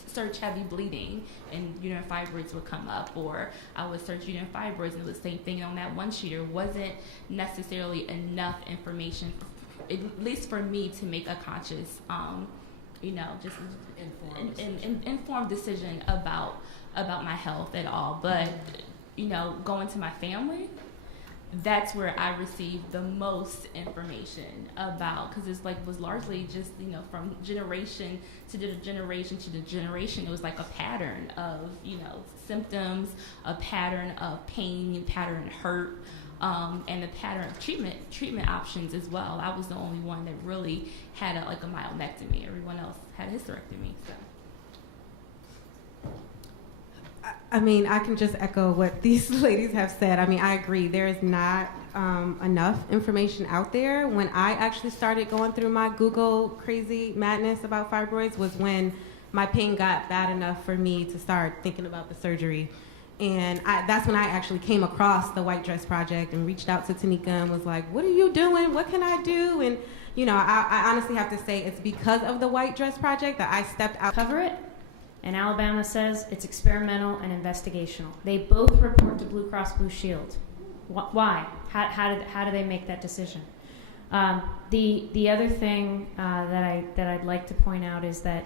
search heavy bleeding, and uterine fibroids would come up, or I would search uterine fibroids, and it was the same thing on that one sheeter. Wasn't necessarily enough information, at least for me, to make a conscious just informed decision about my health at all. But going to my family, that's where I received the most information about, because it's like was largely just from generation to the generation to the generation. It was like a pattern of symptoms, a pattern of pain, pattern of hurt. And the pattern of treatment options as well. I was the only one that really had a myomectomy. Everyone else had a hysterectomy. So. I can just echo what these ladies have said. I agree. There is not enough information out there. When I actually started going through my Google crazy madness about fibroids was when my pain got bad enough for me to start thinking about the surgery. And that's when I actually came across the White Dress Project and reached out to Tamika and was like, what are you doing? What can I do? And, I honestly have to say it's because of the White Dress Project that I stepped out. Cover it, and Alabama says it's experimental and investigational. They both report to Blue Cross Blue Shield. Why? How do they make that decision? The other thing that I'd like to point out is that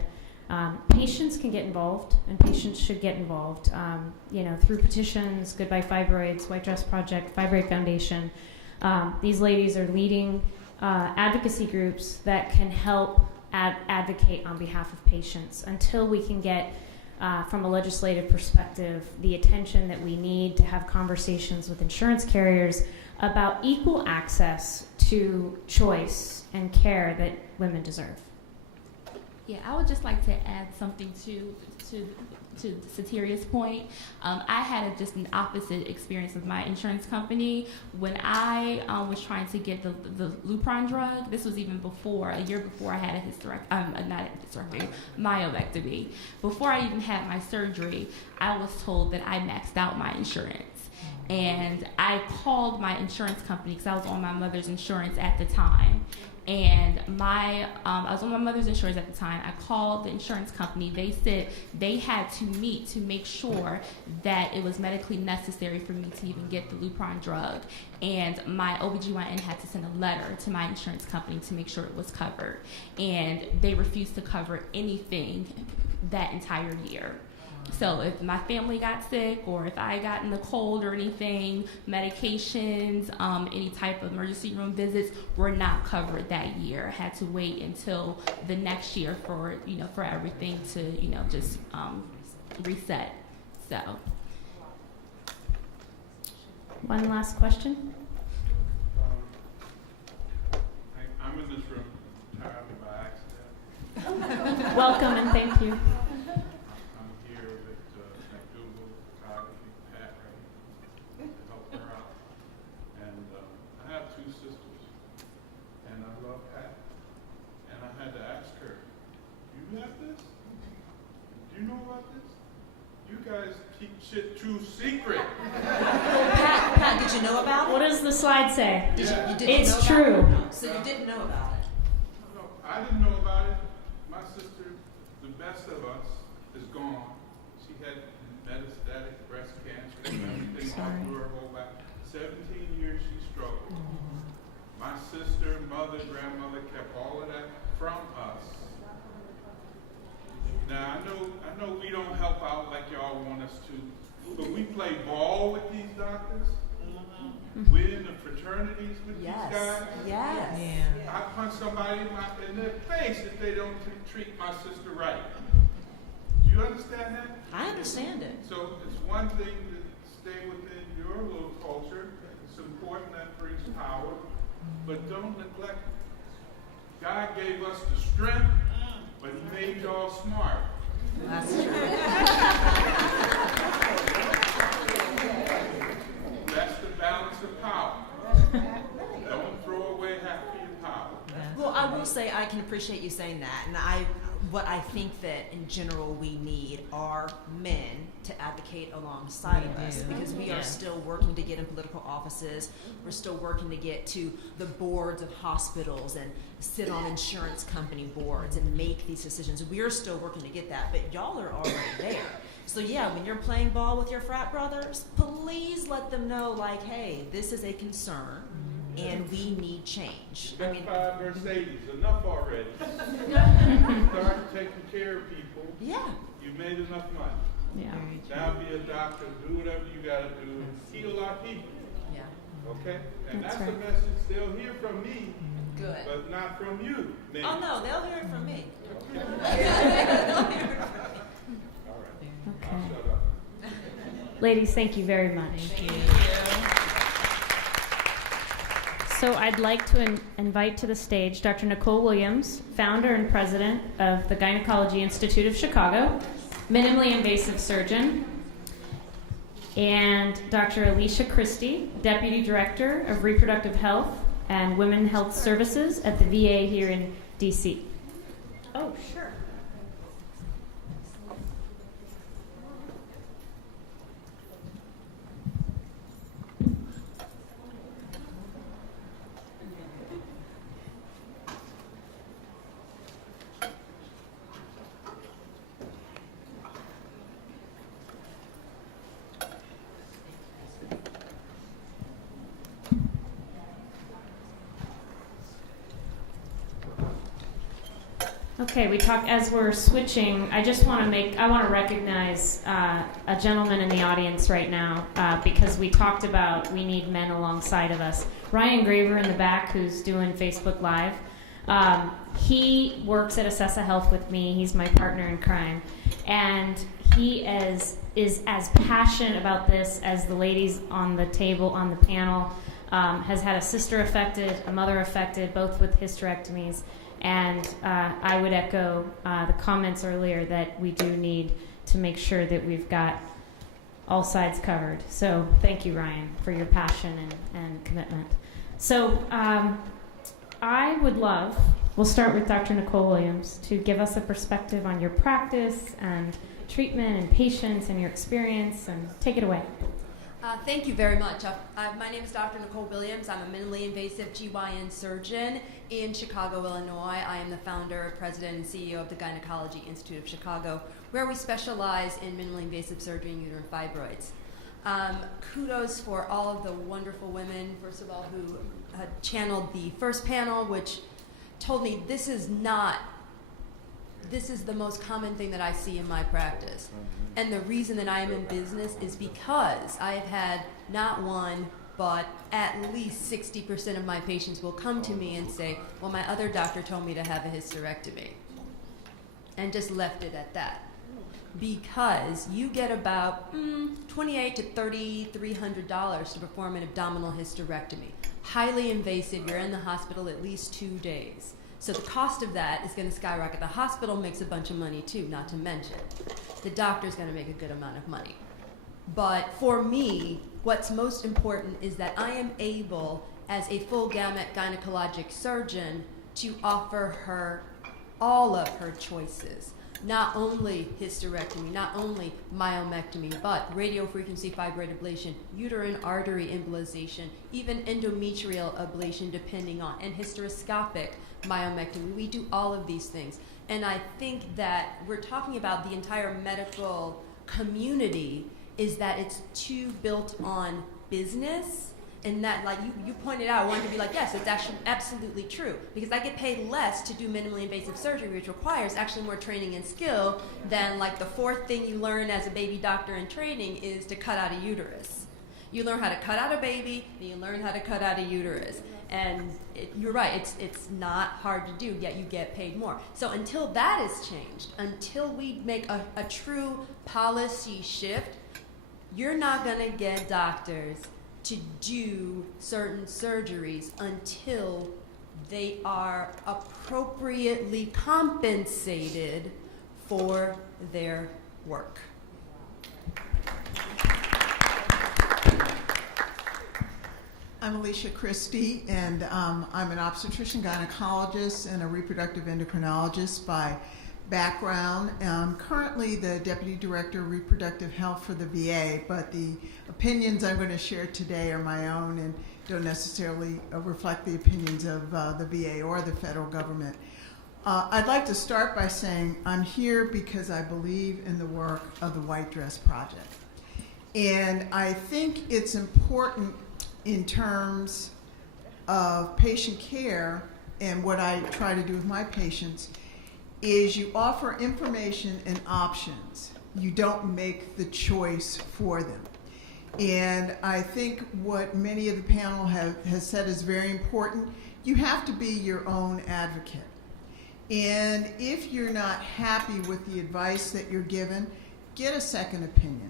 patients can get involved, and patients should get involved, through petitions, Goodbye Fibroids, White Dress Project, Fibroid Foundation. These ladies are leading advocacy groups that can help advocate on behalf of patients until we can get, from a legislative perspective, the attention that we need to have conversations with insurance carriers about equal access to choice and care that women deserve. Yeah, I would just like to add something to Satiria's point. I had just an opposite experience with my insurance company. When I was trying to get the Lupron drug, this was even a year before I had a myomectomy. Before I even had my surgery, I was told that I maxed out my insurance. And I called my insurance company because I was on my mother's insurance at the time. And I was on my mother's insurance at the time. I called the insurance company. They said they had to meet to make sure that it was medically necessary for me to even get the Lupron drug. And my OBGYN had to send a letter to my insurance company to make sure it was covered. And they refused to cover anything that entire year. So if my family got sick or if I got in the cold or anything, medications, any type of emergency room visits were not covered that year. I had to wait until the next year for everything to, just reset. So. One last question. I'm in this room entirely by accident. Welcome and thank you. I'm here with McDougal Photography, Pat, right, to help her out. And I have two sisters, and I love Pat. And I had to ask her, you have this? Do you know about this? You guys keep shit too secret. Pat, did you know about it? What does the slide say? You didn't It's know about true. it? So you didn't know about it? No, I didn't know about it. My sister, the best of us, is gone. She had metastatic breast cancer and everything all through her whole back. 17 years she struggled. My sister, mother, grandmother kept all of that from us. Now I know we don't help out like y'all want us to, but we play ball with these doctors. We're in the fraternities with these guys. Yes. Yeah. I punch somebody in their face if they don't treat my sister right. Do you understand that? I understand it. So it's one thing to stay within your little culture. It's important that brings power, but don't neglect it. God gave us the strength, but He made y'all smart. That's true. That's the balance of power. Don't throw away half of your power. Well, I will say I can appreciate you saying that, and what I think that in general we need are men to advocate alongside of us, because we are still working to get in political offices. We're still working to get to the boards of hospitals and sit on insurance company boards and make these decisions. We're still working to get that, but y'all are already there. So yeah, when you're playing ball with your frat brothers, please let them know, like, hey, this is a concern and we need change. You got 5 Mercedes, enough already. Start taking care of people. Yeah. You made enough money. Yeah. Now be a doctor, do whatever you got to do, and heal our people. Yeah. Okay? And That's that's the right. message they'll hear from me, Good. but not from you. Maybe. Oh no, they'll hear it from me. All right. Okay. I'll shut up. Ladies, thank you very much. Thank you. So I'd like to invite to the stage Dr. Nicole Williams, founder and president of the Gynecology Institute of Chicago, minimally invasive surgeon, and Dr. Alicia Christie, deputy director of reproductive health and women health services at the VA here in DC. Oh, sure. Okay, we talk as we're switching. I just want to recognize a gentleman in the audience right now because we talked about we need men alongside of us. Ryan Graver in the back, who's doing Facebook Live. He works at Assessa Health with me. He's my partner in crime, and he is as passionate about this as the ladies on the table on the panel. Has had a sister affected, a mother affected, both with hysterectomies. And I would echo the comments earlier that we do need to make sure that we've got all sides covered. So thank you, Ryan, for your passion and commitment. So I would love, we'll start with Dr. Nicole Williams, to give us a perspective on your practice and treatment and patients and your experience, and take it away. Thank you very much. My name is Dr. Nicole Williams. I'm a minimally invasive GYN surgeon in Chicago, Illinois. I am the founder, president, and CEO of the Gynecology Institute of Chicago, where we specialize in minimally invasive surgery and uterine fibroids. Kudos for all of the wonderful women, first of all, who channeled the first panel, which told me this is the most common thing that I see in my practice. And the reason that I am in business is because I have had not one, but at least 60% of my patients will come to me and say, well, my other doctor told me to have a hysterectomy. And just left it at that. Because you get about $2,800 to $3,300 to perform an abdominal hysterectomy. Highly invasive, you're in the hospital at least 2 days. So the cost of that is going to skyrocket. The hospital makes a bunch of money too, not to mention. The doctor's going to make a good amount of money. But for me, what's most important is that I am able, as a full gamut gynecologic surgeon, to offer her all of her choices. Not only hysterectomy, not only myomectomy, but radiofrequency fibroid ablation, uterine artery embolization, even endometrial ablation depending on, and hysteroscopic myomectomy. We do all of these things. And I think that we're talking about the entire medical community is that it's too built on business. And that, like you pointed out, I wanted to be like, yes, it's actually absolutely true. Because I get paid less to do minimally invasive surgery, which requires actually more training and skill than like the fourth thing you learn as a baby doctor in training is to cut out a uterus. You learn how to cut out a baby, and you learn how to cut out a uterus. And you're right, it's not hard to do, yet you get paid more. So until that is changed, until we make a true policy shift, you're not going to get doctors to do certain surgeries until they are appropriately compensated for their work. I'm Alicia Christie, and I'm an obstetrician gynecologist and a reproductive endocrinologist by background. I'm currently the Deputy Director of Reproductive Health for the VA, but the opinions I'm going to share today are my own and don't necessarily reflect the opinions of the VA or the federal government. I'd like to start by saying I'm here because I believe in the work of the White Dress Project. And I think it's important in terms of patient care, and what I try to do with my patients is you offer information and options. You don't make the choice for them. And I think what many of the panel has said is very important. You have to be your own advocate. And if you're not happy with the advice that you're given, get a second opinion.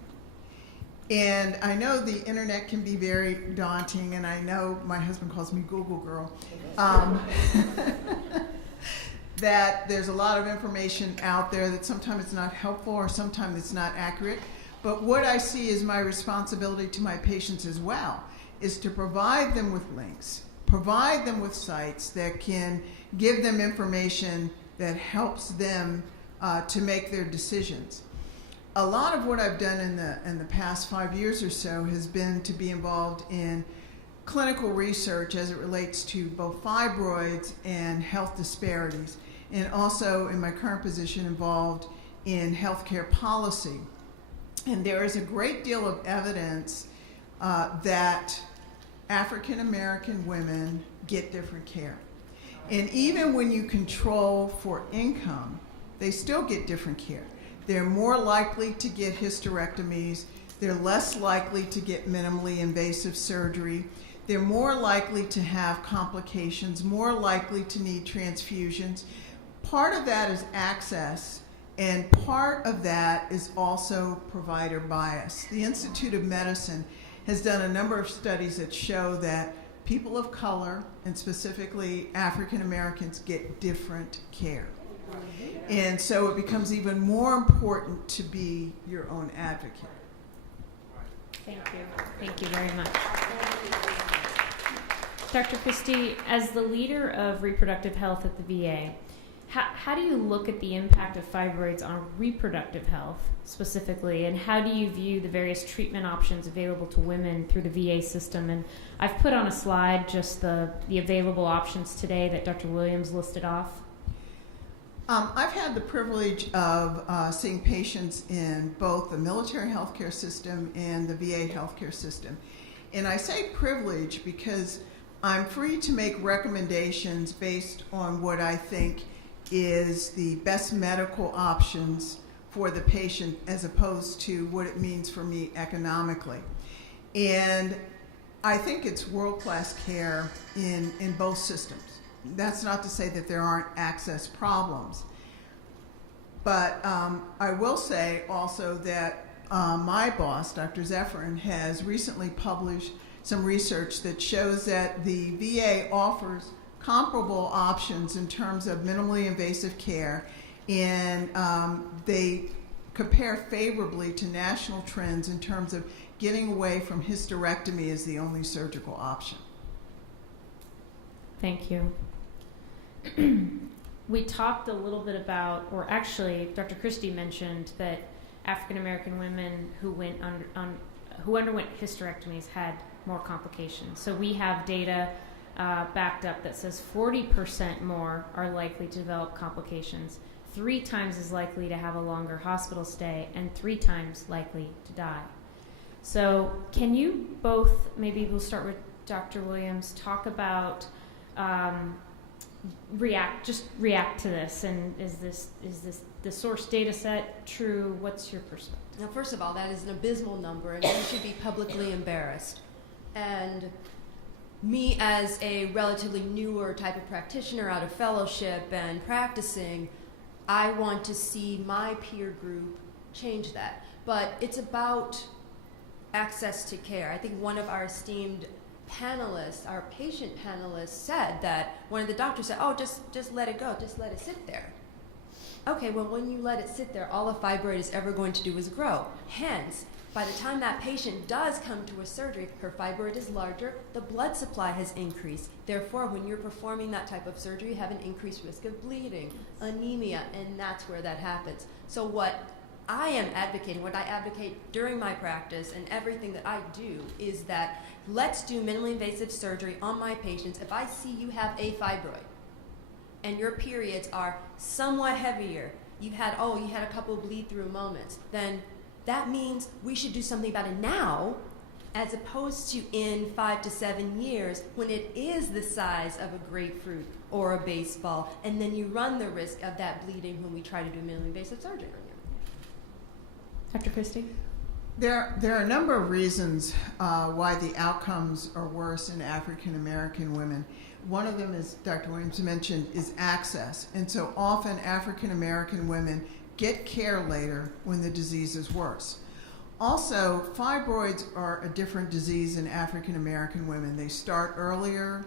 And I know the internet can be very daunting, and I know my husband calls me Google girl. That there's a lot of information out there that sometimes it's not helpful or sometimes it's not accurate. But what I see as my responsibility to my patients as well is to provide them with links, provide them with sites that can give them information that helps them to make their decisions. A lot of what I've done in the past 5 years or so has been to be involved in clinical research as it relates to both fibroids and health disparities, and also in my current position involved in healthcare policy. And there is a great deal of evidence that African American women get different care. And even when you control for income, they still get different care. They're more likely to get hysterectomies. They're less likely to get minimally invasive surgery. They're more likely to have complications, more likely to need transfusions. Part of that is access, and part of that is also provider bias. The Institute of Medicine has done a number of studies that show that people of color, and specifically African Americans, get different care. And so it becomes even more important to be your own advocate. Thank you. Thank you very much. Dr. Christie, as the leader of reproductive health at the VA, how do you look at the impact of fibroids on reproductive health specifically, and how do you view the various treatment options available to women through the VA system? And I've put on a slide just the available options today that Dr. Williams listed off. I've had the privilege of seeing patients in both the military healthcare system and the VA healthcare system. And I say privilege because I'm free to make recommendations based on what I think is the best medical options for the patient as opposed to what it means for me economically. And I think it's world-class care in both systems. That's not to say that there aren't access problems. But I will say also that my boss, Dr. Zephyrin, has recently published some research that shows that the VA offers comparable options in terms of minimally invasive care, and they compare favorably to national trends in terms of getting away from hysterectomy as the only surgical option. Thank you. We talked a little bit about, or actually Dr. Christie mentioned that African American women who underwent hysterectomies had more complications. So we have data backed up that says 40% more are likely to develop complications, 3 times as likely to have a longer hospital stay, and 3 times likely to die. So can you both, maybe we'll start with Dr. Williams, talk about react to this, and is this the source data set true? What's your perspective? Now, first of all, that is an abysmal number, and we should be publicly embarrassed. And me, as a relatively newer type of practitioner out of fellowship and practicing, I want to see my peer group change that. But it's about access to care. I think one of our esteemed panelists, our patient panelists, said that one of the doctors said, oh, just let it go, just let it sit there. Okay, well, when you let it sit there, all a fibroid is ever going to do is grow. Hence, by the time that patient does come to a surgery, her fibroid is larger, the blood supply has increased. Therefore, when you're performing that type of surgery, you have an increased risk of bleeding, anemia, and that's where that happens. So what I am advocating, what I advocate during my practice and everything that I do, is that let's do minimally invasive surgery on my patients. If I see you have a fibroid and your periods are somewhat heavier, you had a couple of bleed-through moments, then that means we should do something about it now, as opposed to in 5 to 7 years when it is the size of a grapefruit or a baseball, and then you run the risk of that bleeding when we try to do minimally invasive surgery on you. Dr. Christie? There are a number of reasons why the outcomes are worse in African American women. One of them, as Dr. Williams mentioned, is access. And so often African American women get care later when the disease is worse. Also, fibroids are a different disease in African American women. They start earlier,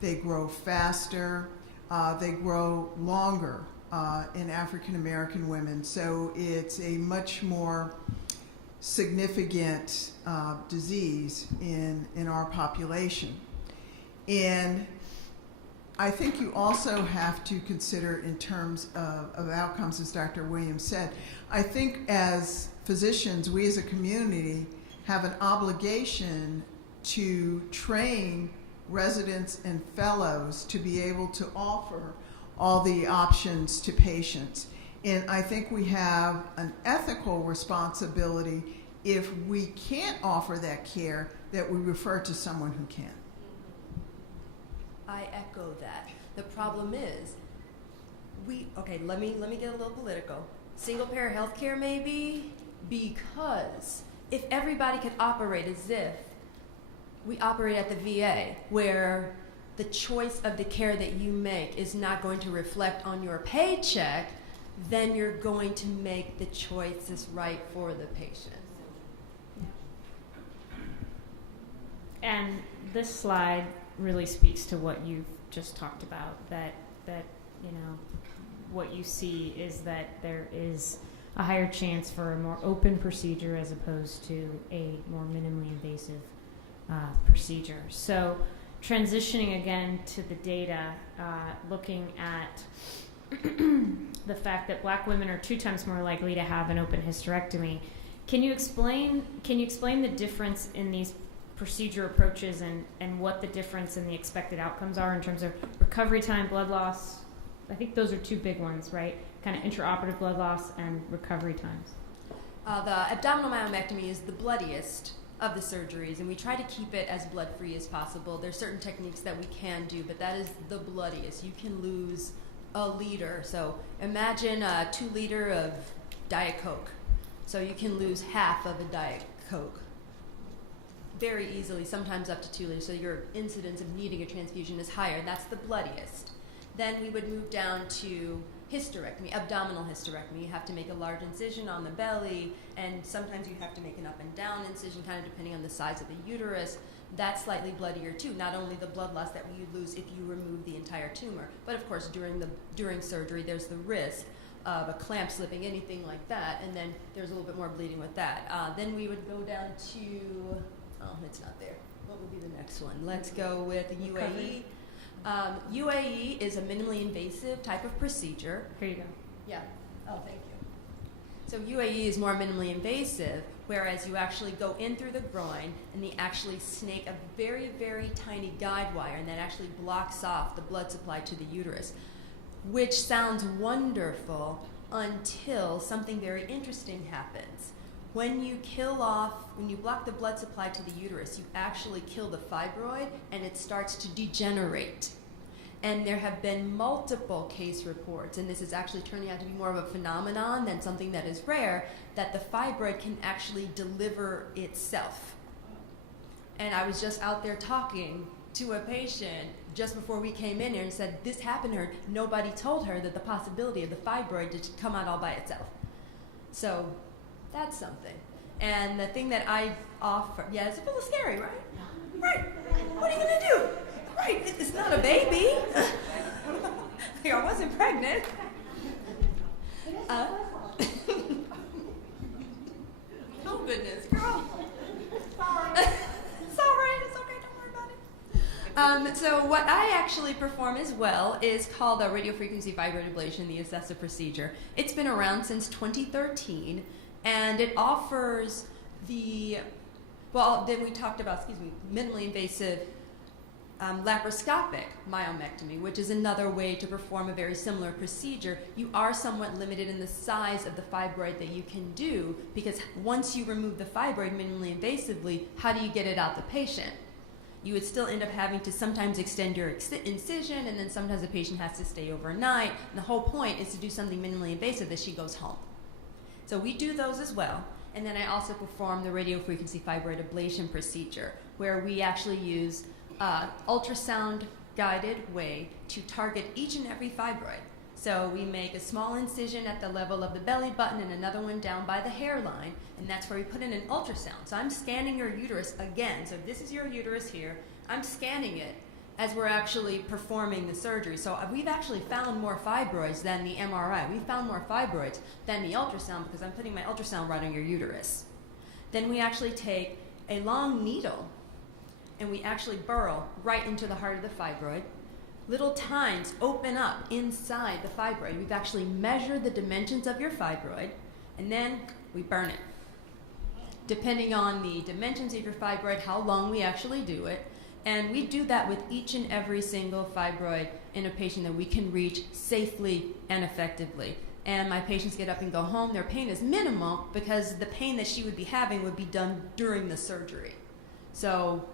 they grow faster, they grow longer in African American women. So it's a much more significant disease in our population. And I think you also have to consider in terms of outcomes, as Dr. Williams said. I think as physicians, we as a community have an obligation to train residents and fellows to be able to offer all the options to patients. And I think we have an ethical responsibility, if we can't offer that care, that we refer to someone who can. I echo that. The problem is, let me get a little political. Single payer healthcare maybe, because if everybody could operate as if we operate at the VA, where the choice of the care that you make is not going to reflect on your paycheck, then you're going to make the choice that's right for the patient. And this slide really speaks to what you've just talked about, that what you see is that there is a higher chance for a more open procedure as opposed to a more minimally invasive procedure. So transitioning again to the data, looking at the fact that Black women are 2 times more likely to have an open hysterectomy. Can you explain the difference in these procedure approaches and what the difference in the expected outcomes are in terms of recovery time, blood loss? I think those are 2 big ones, right? Kind of intraoperative blood loss and recovery times. The abdominal myomectomy is the bloodiest of the surgeries, and we try to keep it as blood-free as possible. There's certain techniques that we can do, but that is the bloodiest. You can lose a liter. So imagine a 2 liter of Diet Coke. So you can lose half of a Diet Coke very easily, sometimes up to 2 liters. So your incidence of needing a transfusion is higher. That's the bloodiest. Then we would move down to hysterectomy, abdominal hysterectomy. You have to make a large incision on the belly, and sometimes you have to make an up and down incision, kind of depending on the size of the uterus. That's slightly bloodier too. Not only the blood loss that we lose if you remove the entire tumor, but of course during surgery there's the risk of a clamp slipping, anything like that, and then there's a little bit more bleeding with that. Then we would go down to, it's not there. What would be the next one? Let's go with the UAE. UAE is a minimally invasive type of procedure. Here you go. Yeah. Oh, thank you. So UAE is more minimally invasive, whereas you actually go in through the groin and they actually snake a very, very tiny guide wire, and that actually blocks off the blood supply to the uterus, which sounds wonderful until something very interesting happens. When you block the blood supply to the uterus, you actually kill the fibroid and it starts to degenerate. And there have been multiple case reports, and this is actually turning out to be more of a phenomenon than something that is rare, that the fibroid can actually deliver itself. And I was just out there talking to a patient just before we came in here and said, this happened to her. Nobody told her that the possibility of the fibroid to come out all by itself. So that's something. And the thing that I offer, yeah, it's a little scary, right? Right. What are you going to do? Right. It's not a baby. I wasn't pregnant. Oh, goodness, girl. It's all right. It's okay. Don't worry about it. So what I actually perform as well is called a radiofrequency fibroid ablation, the assessive procedure. It's been around since 2013. And it offers then we talked about, minimally invasive laparoscopic myomectomy, which is another way to perform a very similar procedure. You are somewhat limited in the size of the fibroid that you can do, because once you remove the fibroid minimally invasively, how do you get it out the patient? You would still end up having to sometimes extend your incision, and then sometimes the patient has to stay overnight. And the whole point is to do something minimally invasive that she goes home. So we do those as well. And then I also perform the radiofrequency fibroid ablation procedure, where we actually use ultrasound-guided way to target each and every fibroid. So we make a small incision at the level of the belly button and another one down by the hairline, and that's where we put in an ultrasound. So I'm scanning your uterus again. So this is your uterus here. I'm scanning it as we're actually performing the surgery. So we've actually found more fibroids than the MRI. We've found more fibroids than the ultrasound, because I'm putting my ultrasound right on your uterus. Then we actually take a long needle and we actually burrow right into the heart of the fibroid. Little tines open up inside the fibroid. We've actually measured the dimensions of your fibroid, and then we burn it. Depending on the dimensions of your fibroid, how long we actually do it. And we do that with each and every single fibroid in a patient that we can reach safely and effectively. And my patients get up and go home. Their pain is minimal, because the pain that she would be having would be done during the surgery. So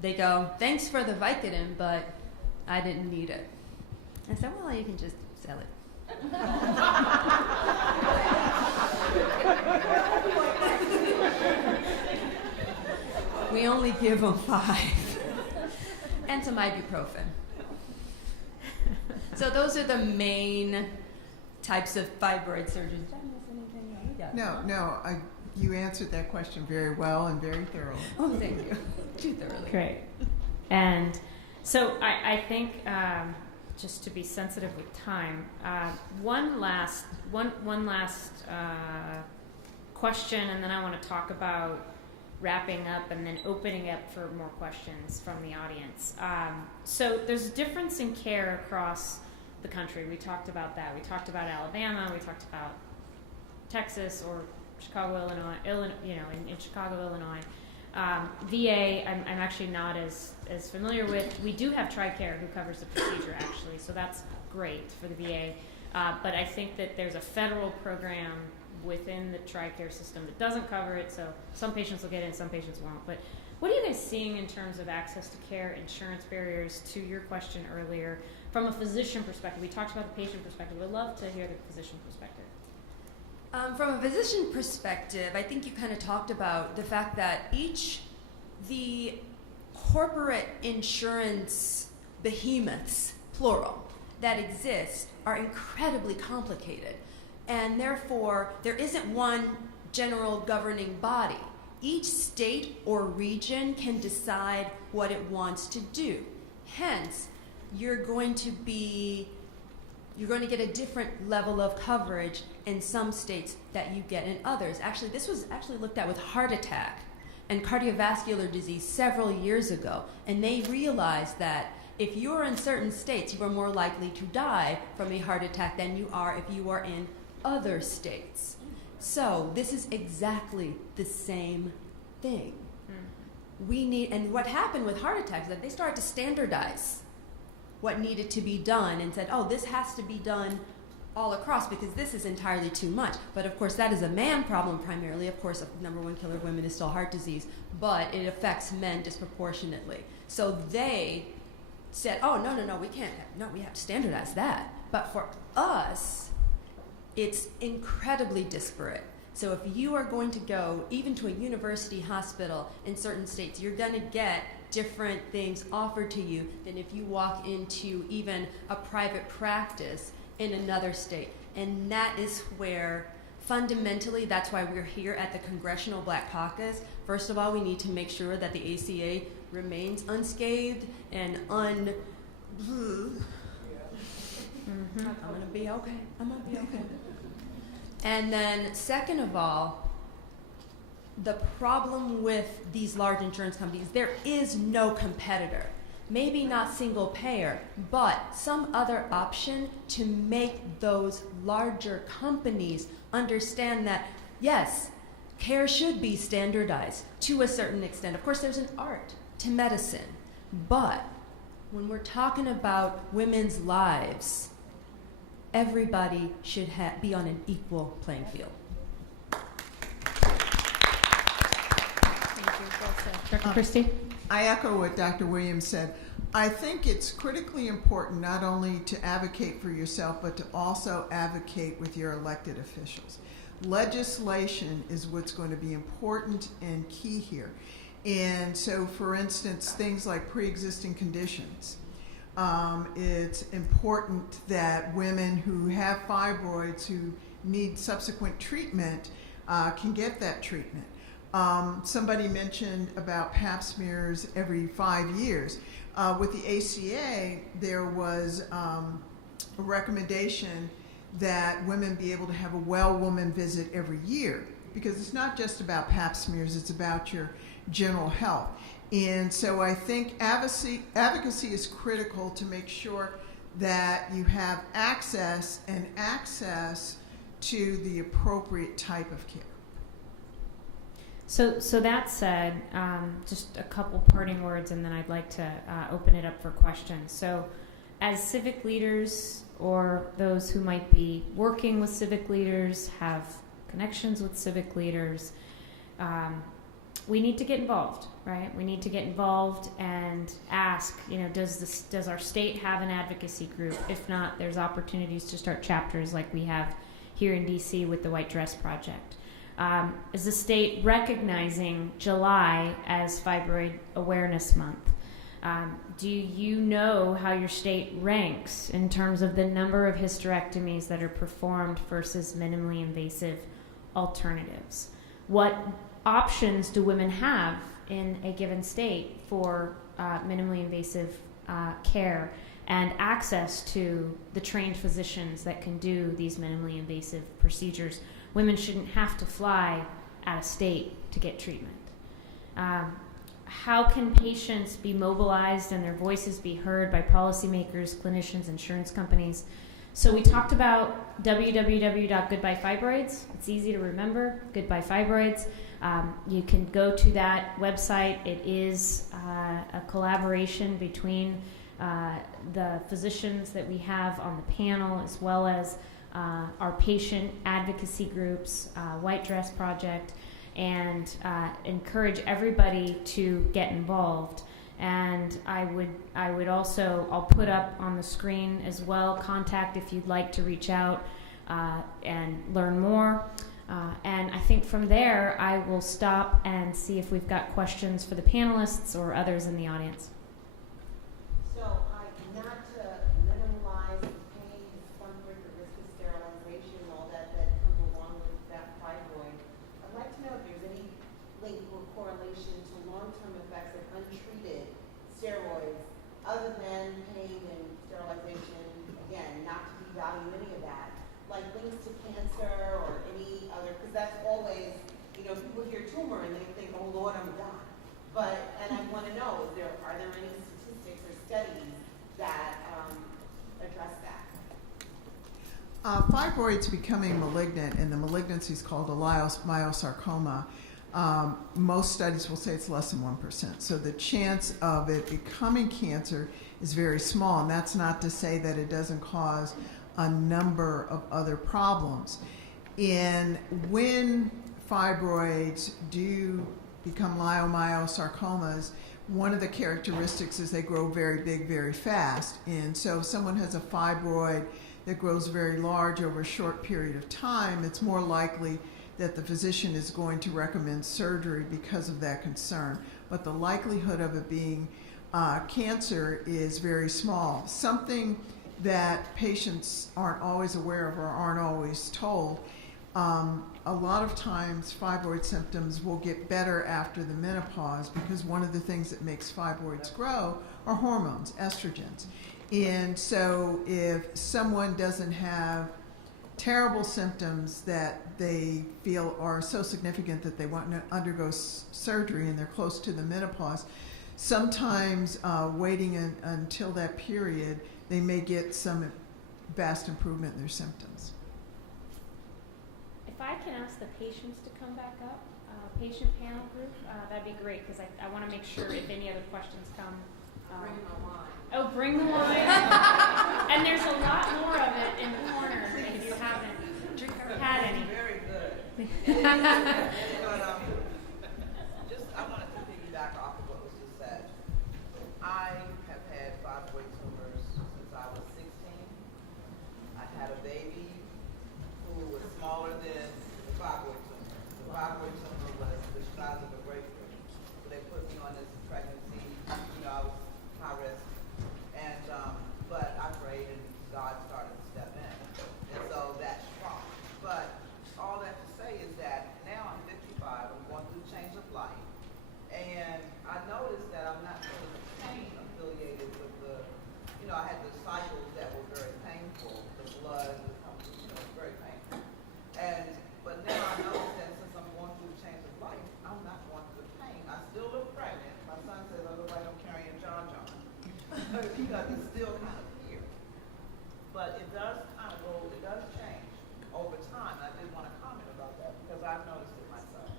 they go, thanks for the Vicodin, but I didn't need it. I said, well, you can just sell it. We only give them 5. And some ibuprofen. So those are the main types of fibroid surgeries. Did I miss anything? No, you answered that question very well and very thoroughly. Oh, thank you. Too thoroughly. Great. And so I think, just to be sensitive with time, one last question, and then I want to talk about wrapping up and then opening up for more questions from the audience. So there's a difference in care across the country. We talked about that. We talked about Alabama. We talked about Texas or Chicago, Illinois, in Chicago, Illinois. VA, I'm actually not as familiar with. We do have TRICARE who covers the procedure, actually, so that's great for the VA. But I think that there's a federal program within the TRICARE system that doesn't cover it, so some patients will get it, some patients won't. But what are you guys seeing in terms of access to care, insurance barriers, to your question earlier, from a physician perspective? We talked about the patient perspective. We'd love to hear the physician perspective. From a physician perspective, I think you kind of talked about the fact that the corporate insurance behemoths, plural, that exist are incredibly complicated. And therefore, there isn't one general governing body. Each state or region can decide what it wants to do. Hence, you're going to get a different level of coverage in some states that you get in others. Actually, this was looked at with heart attack and cardiovascular disease several years ago, and they realized that if you're in certain states, you are more likely to die from a heart attack than you are if you are in other states. So this is exactly the same thing. And what happened with heart attacks is that they started to standardize what needed to be done and said, oh, this has to be done all across because this is entirely too much. But of course, that is a man problem primarily. Of course, the number one killer of women is still heart disease, but it affects men disproportionately. So they said, oh, no, we have to standardize that. But for us, it's incredibly disparate. So if you are going to go even to a university hospital in certain states, you're going to get different things offered to you than if you walk into even a private practice in another state. And that is where, fundamentally, that's why we're here at the Congressional Black Caucus. First of all, we need to make sure that the ACA remains unscathed and I'm gonna be okay. I'm gonna be okay. And then, second of all, the problem with these large insurance companies, there is no competitor. Maybe not single payer, but some other option to make those larger companies understand that, yes, care should be standardized to a certain extent. Of course, there's an art to medicine, but when we're talking about women's lives, everybody should be on an equal playing field. Dr. Christie? I echo what Dr. Williams said. I think it's critically important not only to advocate for yourself, but to also advocate with your elected officials. Legislation is what's going to be important and key here. And so, for instance, things like pre-existing conditions. It's important that women who have fibroids who need subsequent treatment can get that treatment. Somebody mentioned about pap smears every 5 years. With the ACA, there was a recommendation that women be able to have a well woman visit every year, because it's not just about pap smears, it's about your general health. And so I think advocacy is critical to make sure that you have access to the appropriate type of care. So that said, just a couple parting words, and then I'd like to open it up for questions. So as civic leaders, or those who might be working with civic leaders, have connections with civic leaders, we need to get involved, right? We need to get involved and ask, does our state have an advocacy group? If not, there's opportunities to start chapters like we have here in DC with the White Dress Project. Is the state recognizing July as Fibroid Awareness Month? Do you know how your state ranks in terms of the number of hysterectomies that are performed versus minimally invasive alternatives? What options do women have in a given state for minimally invasive care and access to the trained physicians that can do these minimally invasive procedures? Women shouldn't have to fly out of state to get treatment. how can patients be mobilized and their voices be heard by policymakers, clinicians, insurance companies? So we talked about www.goodbyefibroids. It's easy to remember, Goodbye Fibroids. You can go to that website. It is a collaboration between the physicians that we have on the panel, as well as our patient advocacy groups, White Dress Project, and encourage everybody to get involved. And I would also, I'll put up on the screen as well, contact if you'd like to reach out and learn more. And I think from there, I will stop and see if we've got questions for the panelists or others in the audience. So, not to minimize the pain, discomfort, the risk of sterilization, all that comes along with that fibroid, I'd like to know if there's any link or correlation to long-term effects of untreated steroids, other than pain and sterilization. Again, not to devalue any of that, like links to cancer or any other, because that's always, people hear tumor and they think, oh Lord, I'm done. And I want to know, are there any statistics or studies that address that? Fibroids becoming malignant, and the malignancy is called a leiomyosarcoma. Most studies will say it's less than 1%. So the chance of it becoming cancer is very small, and that's not to say that it doesn't cause a number of other problems. And when fibroids do become leiomyosarcomas, one of the characteristics is they grow very big very fast. And so if someone has a fibroid that grows very large over a short period of time, it's more likely that the physician is going to recommend surgery because of that concern. But the likelihood of it being cancer is very small. Something that patients aren't always aware of or aren't always told, a lot of times fibroid symptoms will get better after the menopause, because one of the things that makes fibroids grow are hormones, estrogens. And so if someone doesn't have terrible symptoms that they feel are so significant that they want to undergo surgery and they're close to the menopause, sometimes waiting until that period, they may get some vast improvement in their symptoms. If I can ask the patients to come back up, patient panel group, that'd be great, because I want to make sure if any other questions come. Bring the wine. Oh, bring the wine. And there's a lot more of it in the corner if you haven't had any. Very good. But I wanted to piggyback off of what was just said. I have had fibroid tumors since I was 16. I had a baby who was smaller than the fibroid tumor. The fibroid tumor was the size of a grapefruit. So they put me on this pregnancy. I was high risk. And but I prayed and God started to step in. And so that's strong. But all that to say is that now I'm 55, I'm going through change of life. And I noticed that I'm not feeling the pain affiliated with the, I had the cycles that were very painful, the blood, very painful. But now I notice that since I'm going through a change of life, I'm not going through the pain. I still look pregnant. My son says I look like I'm carrying John. Because it's still kind of here. But it does kind of it does change over time. I did want to comment about that because I've noticed it myself.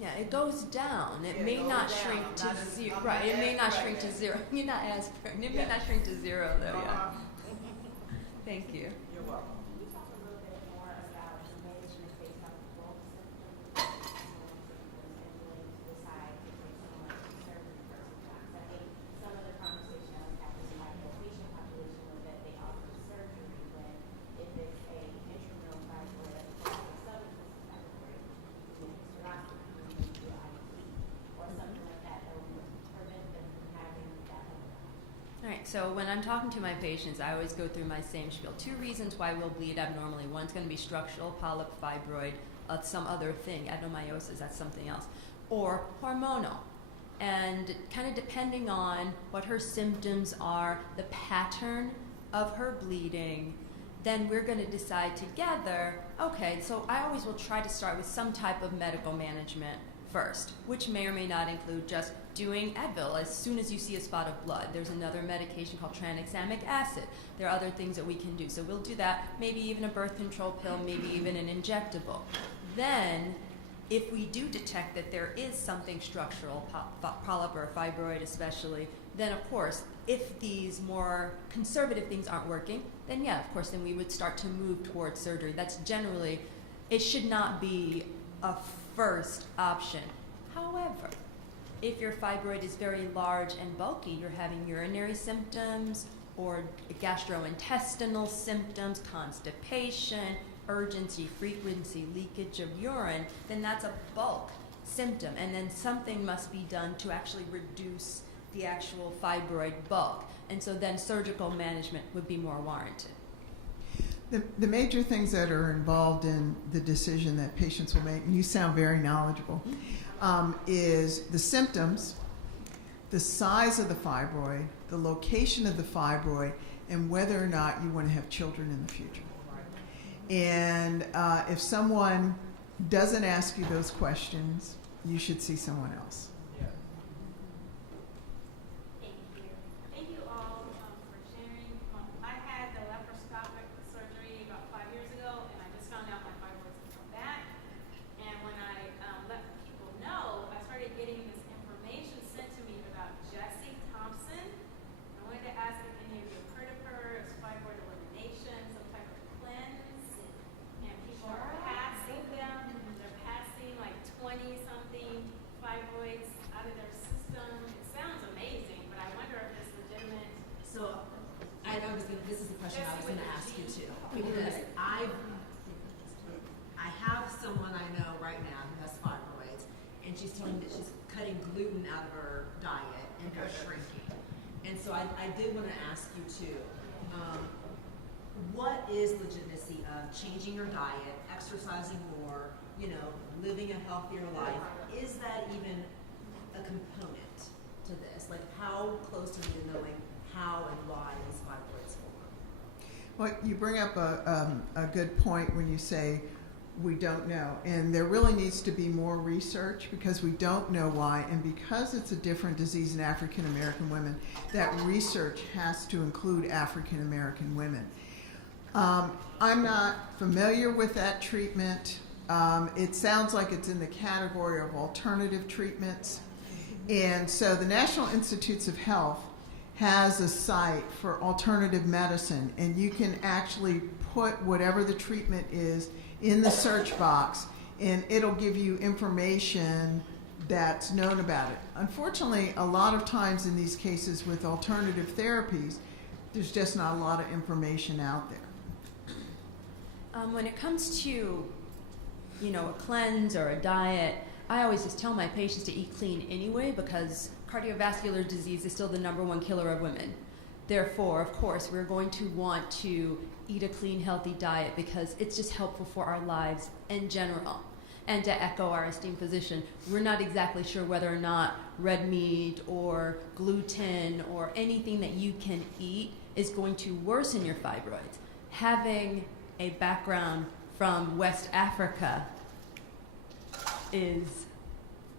Yeah, it goes down. It may not shrink to zero. Right, it may not shrink to zero. You're not as pregnant. It may not shrink to zero, though, yeah. Thank you. You're welcome. Can you talk a little bit more about the management based on the bulk symptoms and decide to take someone to surgery versus not? I think some of the conversation I was having with the patient population was that they offer surgery when if it's a intramural fibroid or a submucous fibroid, you do hysterectomy, you do IUD, or something like that would prevent them from having that overlap. All right, so when I'm talking to my patients, I always go through my same spiel. 2 reasons why we'll bleed abnormally. One's going to be structural, polyp, fibroid, some other thing, adenomyosis, that's something else, or hormonal. And kind of depending on what her symptoms are, the pattern of her bleeding, then we're going to decide together, okay, so I always will try to start with some type of medical management first, which may or may not include just doing Advil as soon as you see a spot of blood. There's another medication called tranexamic acid. There are other things that we can do. So we'll do that, maybe even a birth control pill, maybe even an injectable. Then, if we do detect that there is something structural, polyp or fibroid especially, then of course, if these more conservative things aren't working, then yeah, of course, then we would start to move towards surgery. That's generally, it should not be a first option. However, if your fibroid is very large and bulky, you're having urinary symptoms or gastrointestinal symptoms, constipation, urgency, frequency, leakage of urine, then that's a bulk symptom. And then something must be done to actually reduce the actual fibroid bulk. And so then surgical management would be more warranted. The major things that are involved in the decision that patients will make, and you sound very knowledgeable, is the symptoms, the size of the fibroid, the location of the fibroid, and whether or not you want to have children in the future. And if someone doesn't ask you those questions, you should see someone else. Thank you all for sharing. I had the laparoscopic surgery about 5 years ago, and I just found out my fibroids had come back. And when I let people know, I started getting this information sent to me about Jessie Thompson. I wanted to ask if any of you have heard of her. It's fibroid elimination, some type of cleanse, and people are passing them. They're passing like 20-something fibroids out of their system. It sounds amazing, but I wonder if it's legitimate. So I know this is the question I was going to ask you too, because I have someone I know right now who has fibroids, and she's telling me that she's cutting gluten out of her diet and they're shrinking. And so I did want to ask you too, what is legitimacy of changing your diet, exercising more, living a healthier life? Is that even a component to this? Like, how close are you to knowing how and why these fibroids form? Well, you bring up a good point when you say we don't know. And there really needs to be more research because we don't know why. And because it's a different disease in African American women, that research has to include African American women. I'm not familiar with that treatment. It sounds like it's in the category of alternative treatments. And so the National Institutes of Health has a site for alternative medicine, and you can actually put whatever the treatment is in the search box, and it'll give you information that's known about it. Unfortunately, a lot of times in these cases with alternative therapies, there's just not a lot of information out there. When it comes to, a cleanse or a diet, I always just tell my patients to eat clean anyway because cardiovascular disease is still the #1 killer of women. Therefore, of course, we're going to want to eat a clean, healthy diet because it's just helpful for our lives in general. And to echo our esteemed physician, we're not exactly sure whether or not red meat or gluten or anything that you can eat is going to worsen your fibroids. Having a background from West Africa is,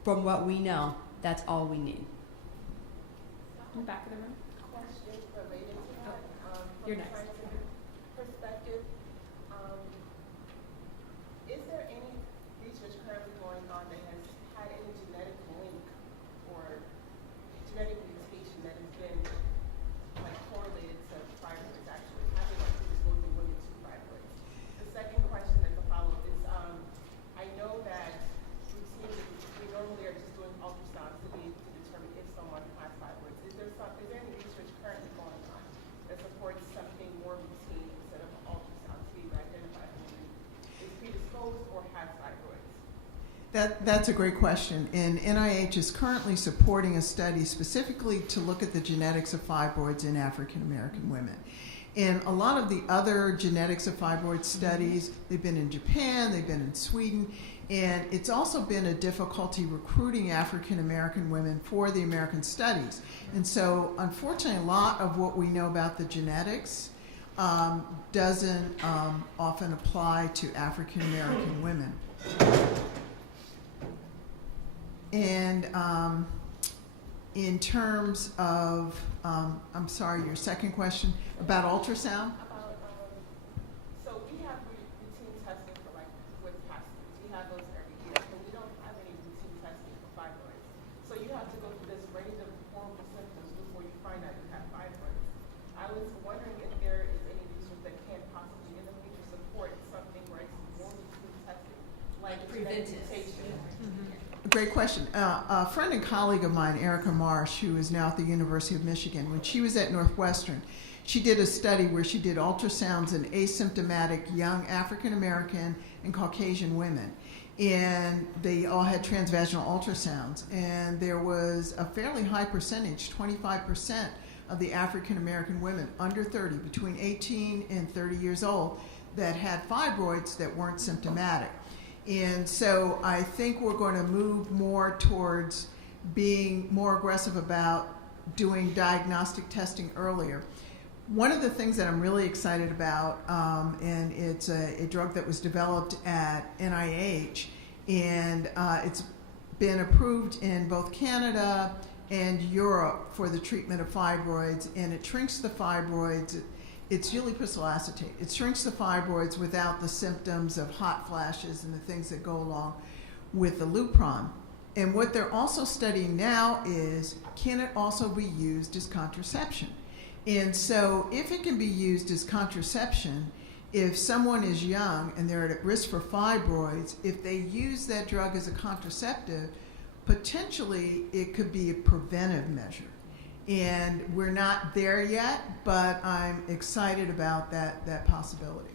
from what we know, that's all we need. In the back of the room. Question related to that. You're From a next. scientific perspective, is there any research currently going on that has had any genetic link or genetic mutation that has been correlated to fibroids actually having predisposed in women to fibroids? The second question as a follow-up is, I know that we normally are just doing ultrasounds to determine if someone has fibroids. Is there any research currently going on that supports something more routine instead of an ultrasound to be identified who is predisposed or has fibroids? That's a great question. And NIH is currently supporting a study specifically to look at the genetics of fibroids in African American women. And a lot of the other genetics of fibroid studies, they've been in Japan, they've been in Sweden, and it's also been a difficulty recruiting African American women for the American studies. And so, unfortunately, a lot of what we know about the genetics doesn't often apply to African American women. And in terms of, I'm sorry, your second question about ultrasound? So we have routine testing for like with pastors. We have those every year, but we don't have any routine testing for fibroids. So you have to go through this range of horrible symptoms before you find out you have fibroids. I was wondering if there is any research that can possibly in the future support something where it's more routine testing, like preventive. Great question. A friend and colleague of mine, Erica Marsh, who is now at the University of Michigan, when she was at Northwestern, she did a study where she did ultrasounds in asymptomatic young African American and Caucasian women. And they all had transvaginal ultrasounds. And there was a fairly high percentage, 25% of the African American women under 30, between 18 and 30 years old, that had fibroids that weren't symptomatic. And so I think we're going to move more towards being more aggressive about doing diagnostic testing earlier. One of the things that I'm really excited about, and it's a drug that was developed at NIH, and it's been approved in both Canada and Europe for the treatment of fibroids, and it shrinks the fibroids. It's ulipristal acetate. It shrinks the fibroids without the symptoms of hot flashes and the things that go along with the Lupron. And what they're also studying now is, can it also be used as contraception? And so if it can be used as contraception, if someone is young and they're at risk for fibroids, if they use that drug as a contraceptive, potentially it could be a preventive measure. And we're not there yet, but I'm excited about that possibility.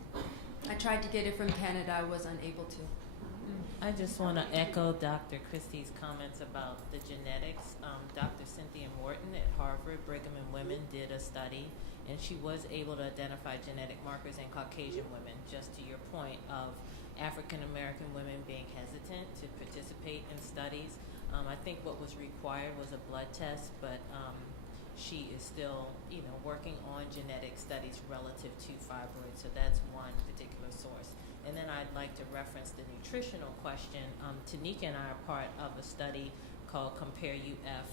I tried to get it from Canada. I was unable to. I just want to echo Dr. Christie's comments about the genetics. Dr. Cynthia Morton at Harvard Brigham and Women did a study, and she was able to identify genetic markers in Caucasian women, just to your point of African American women being hesitant to participate in studies. I think what was required was a blood test, but she is still, working on genetic studies relative to fibroids. So that's one particular source. And then I'd like to reference the nutritional question. Tamika and I are part of a study called Compare UF,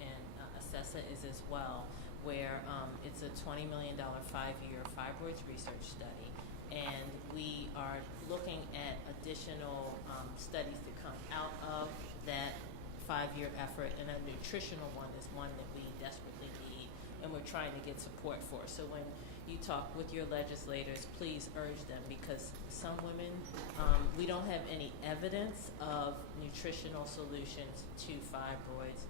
and Assessa is as well, where it's a $20 million 5-year fibroids research study. And we are looking at additional studies to come out of that 5-year effort, and a nutritional one is one that we desperately need, and we're trying to get support for. So when you talk with your legislators, please urge them, because some women, we don't have any evidence of nutritional solutions to fibroids,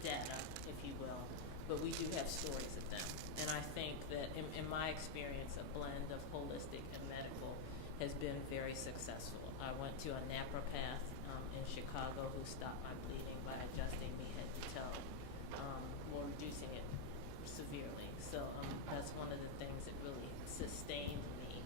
data, if you will, but we do have stories of them. And I think that in my experience, a blend of holistic and medical has been very successful. I went to a napropath in Chicago who stopped my bleeding by adjusting me head to toe, or reducing it severely. So that's one of the things that really sustained me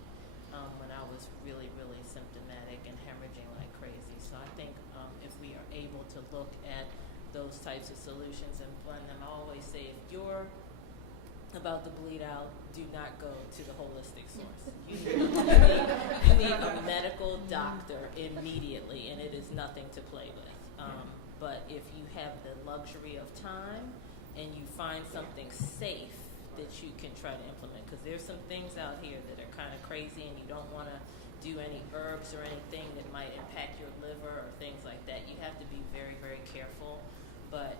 when I was really, really symptomatic and hemorrhaging like crazy. So I think if we are able to look at those types of solutions and blend them, I always say, if you're about to bleed out, do not go to the holistic source. You need a medical doctor immediately, and it is nothing to play with. But if you have the luxury of time and you find something safe that you can try to implement, because there's some things out here that are kind of crazy, and you don't want to do any herbs or anything that might impact your liver or things like that. You have to be very, very careful. But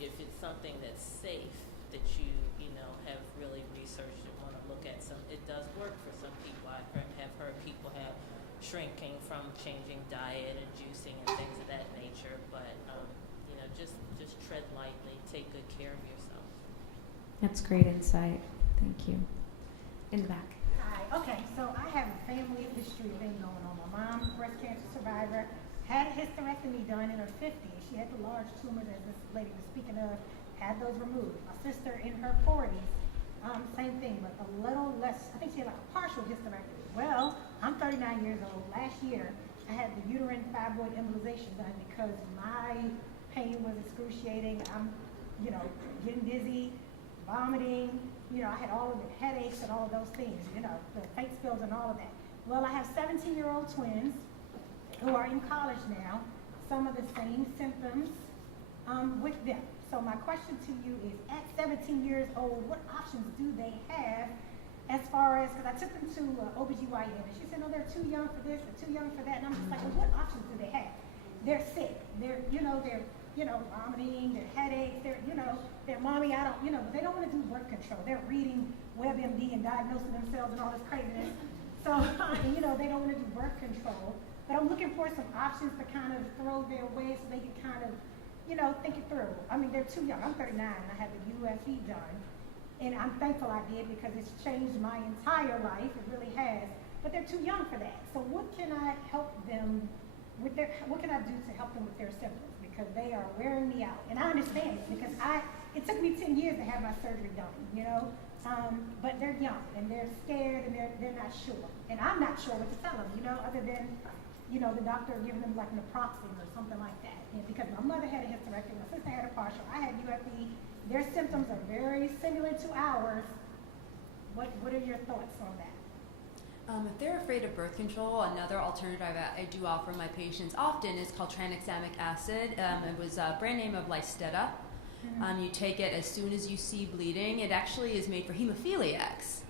if it's something that's safe, that you have really researched and want to look at, it does work for some people. I have heard people have shrinking from changing diet and juicing and things of that nature. But just tread lightly, take good care of yourself. That's great insight. Thank you. In the back. Hi. Okay, so I have a family history thing going on. My mom, breast cancer survivor, had a hysterectomy done in her 50s. She had the large tumors, as this lady was speaking of, had those removed. My sister in her 40s, same thing, but a little less. I think she had like a partial hysterectomy. Well, I'm 39 years old. Last year, I had the uterine fibroid embolization done because my pain was excruciating. I'm, getting dizzy, vomiting. I had all of the headaches and all of those things. The faint spills and all of that. Well, I have 17-year-old twins who are in college now. some of the same symptoms with them. So my question to you is, at 17 years old, what options do they have as far as, because I took them to OBGYN, and she said, no, they're too young for this, they're too young for that, and I'm just like, well, what options do they have? They're sick, they're vomiting, their headaches, their mommy, but they don't want to do birth control. They're reading WebMD and diagnosing themselves and all this craziness. So, they don't want to do birth control. But I'm looking for some options to kind of throw their way so they can kind of, think it through. I mean, they're too young. I'm 39 and I had the UFE done. And I'm thankful I did because it's changed my entire life. It really has. But they're too young for that. So what can I help them with what can I do to help them with their symptoms? Because they are wearing me out. And I understand it because it took me 10 years to have my surgery done, but they're young and they're scared and they're not sure. And I'm not sure what to tell them, other than, the doctor giving them like naproxen or something like that. And because my mother had a hysterectomy, my sister had a partial, I had UFE. Their symptoms are very similar to ours. What are your thoughts on that? If they're afraid of birth control, another alternative I do offer my patients often is called tranexamic acid. It was a brand name of Lystada. You take it as soon as you see bleeding. It actually is made for hemophiliacs,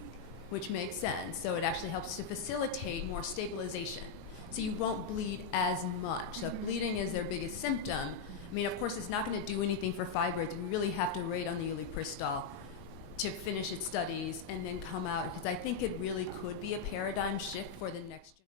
which makes sense. So it actually helps to facilitate more stabilization. So you won't bleed as much. So if bleeding is their biggest symptom, I mean, of course, it's not going to do anything for fibroids. We really have to wait on the ulipristal to finish its studies and then come out, because I think it really could be a paradigm shift for the next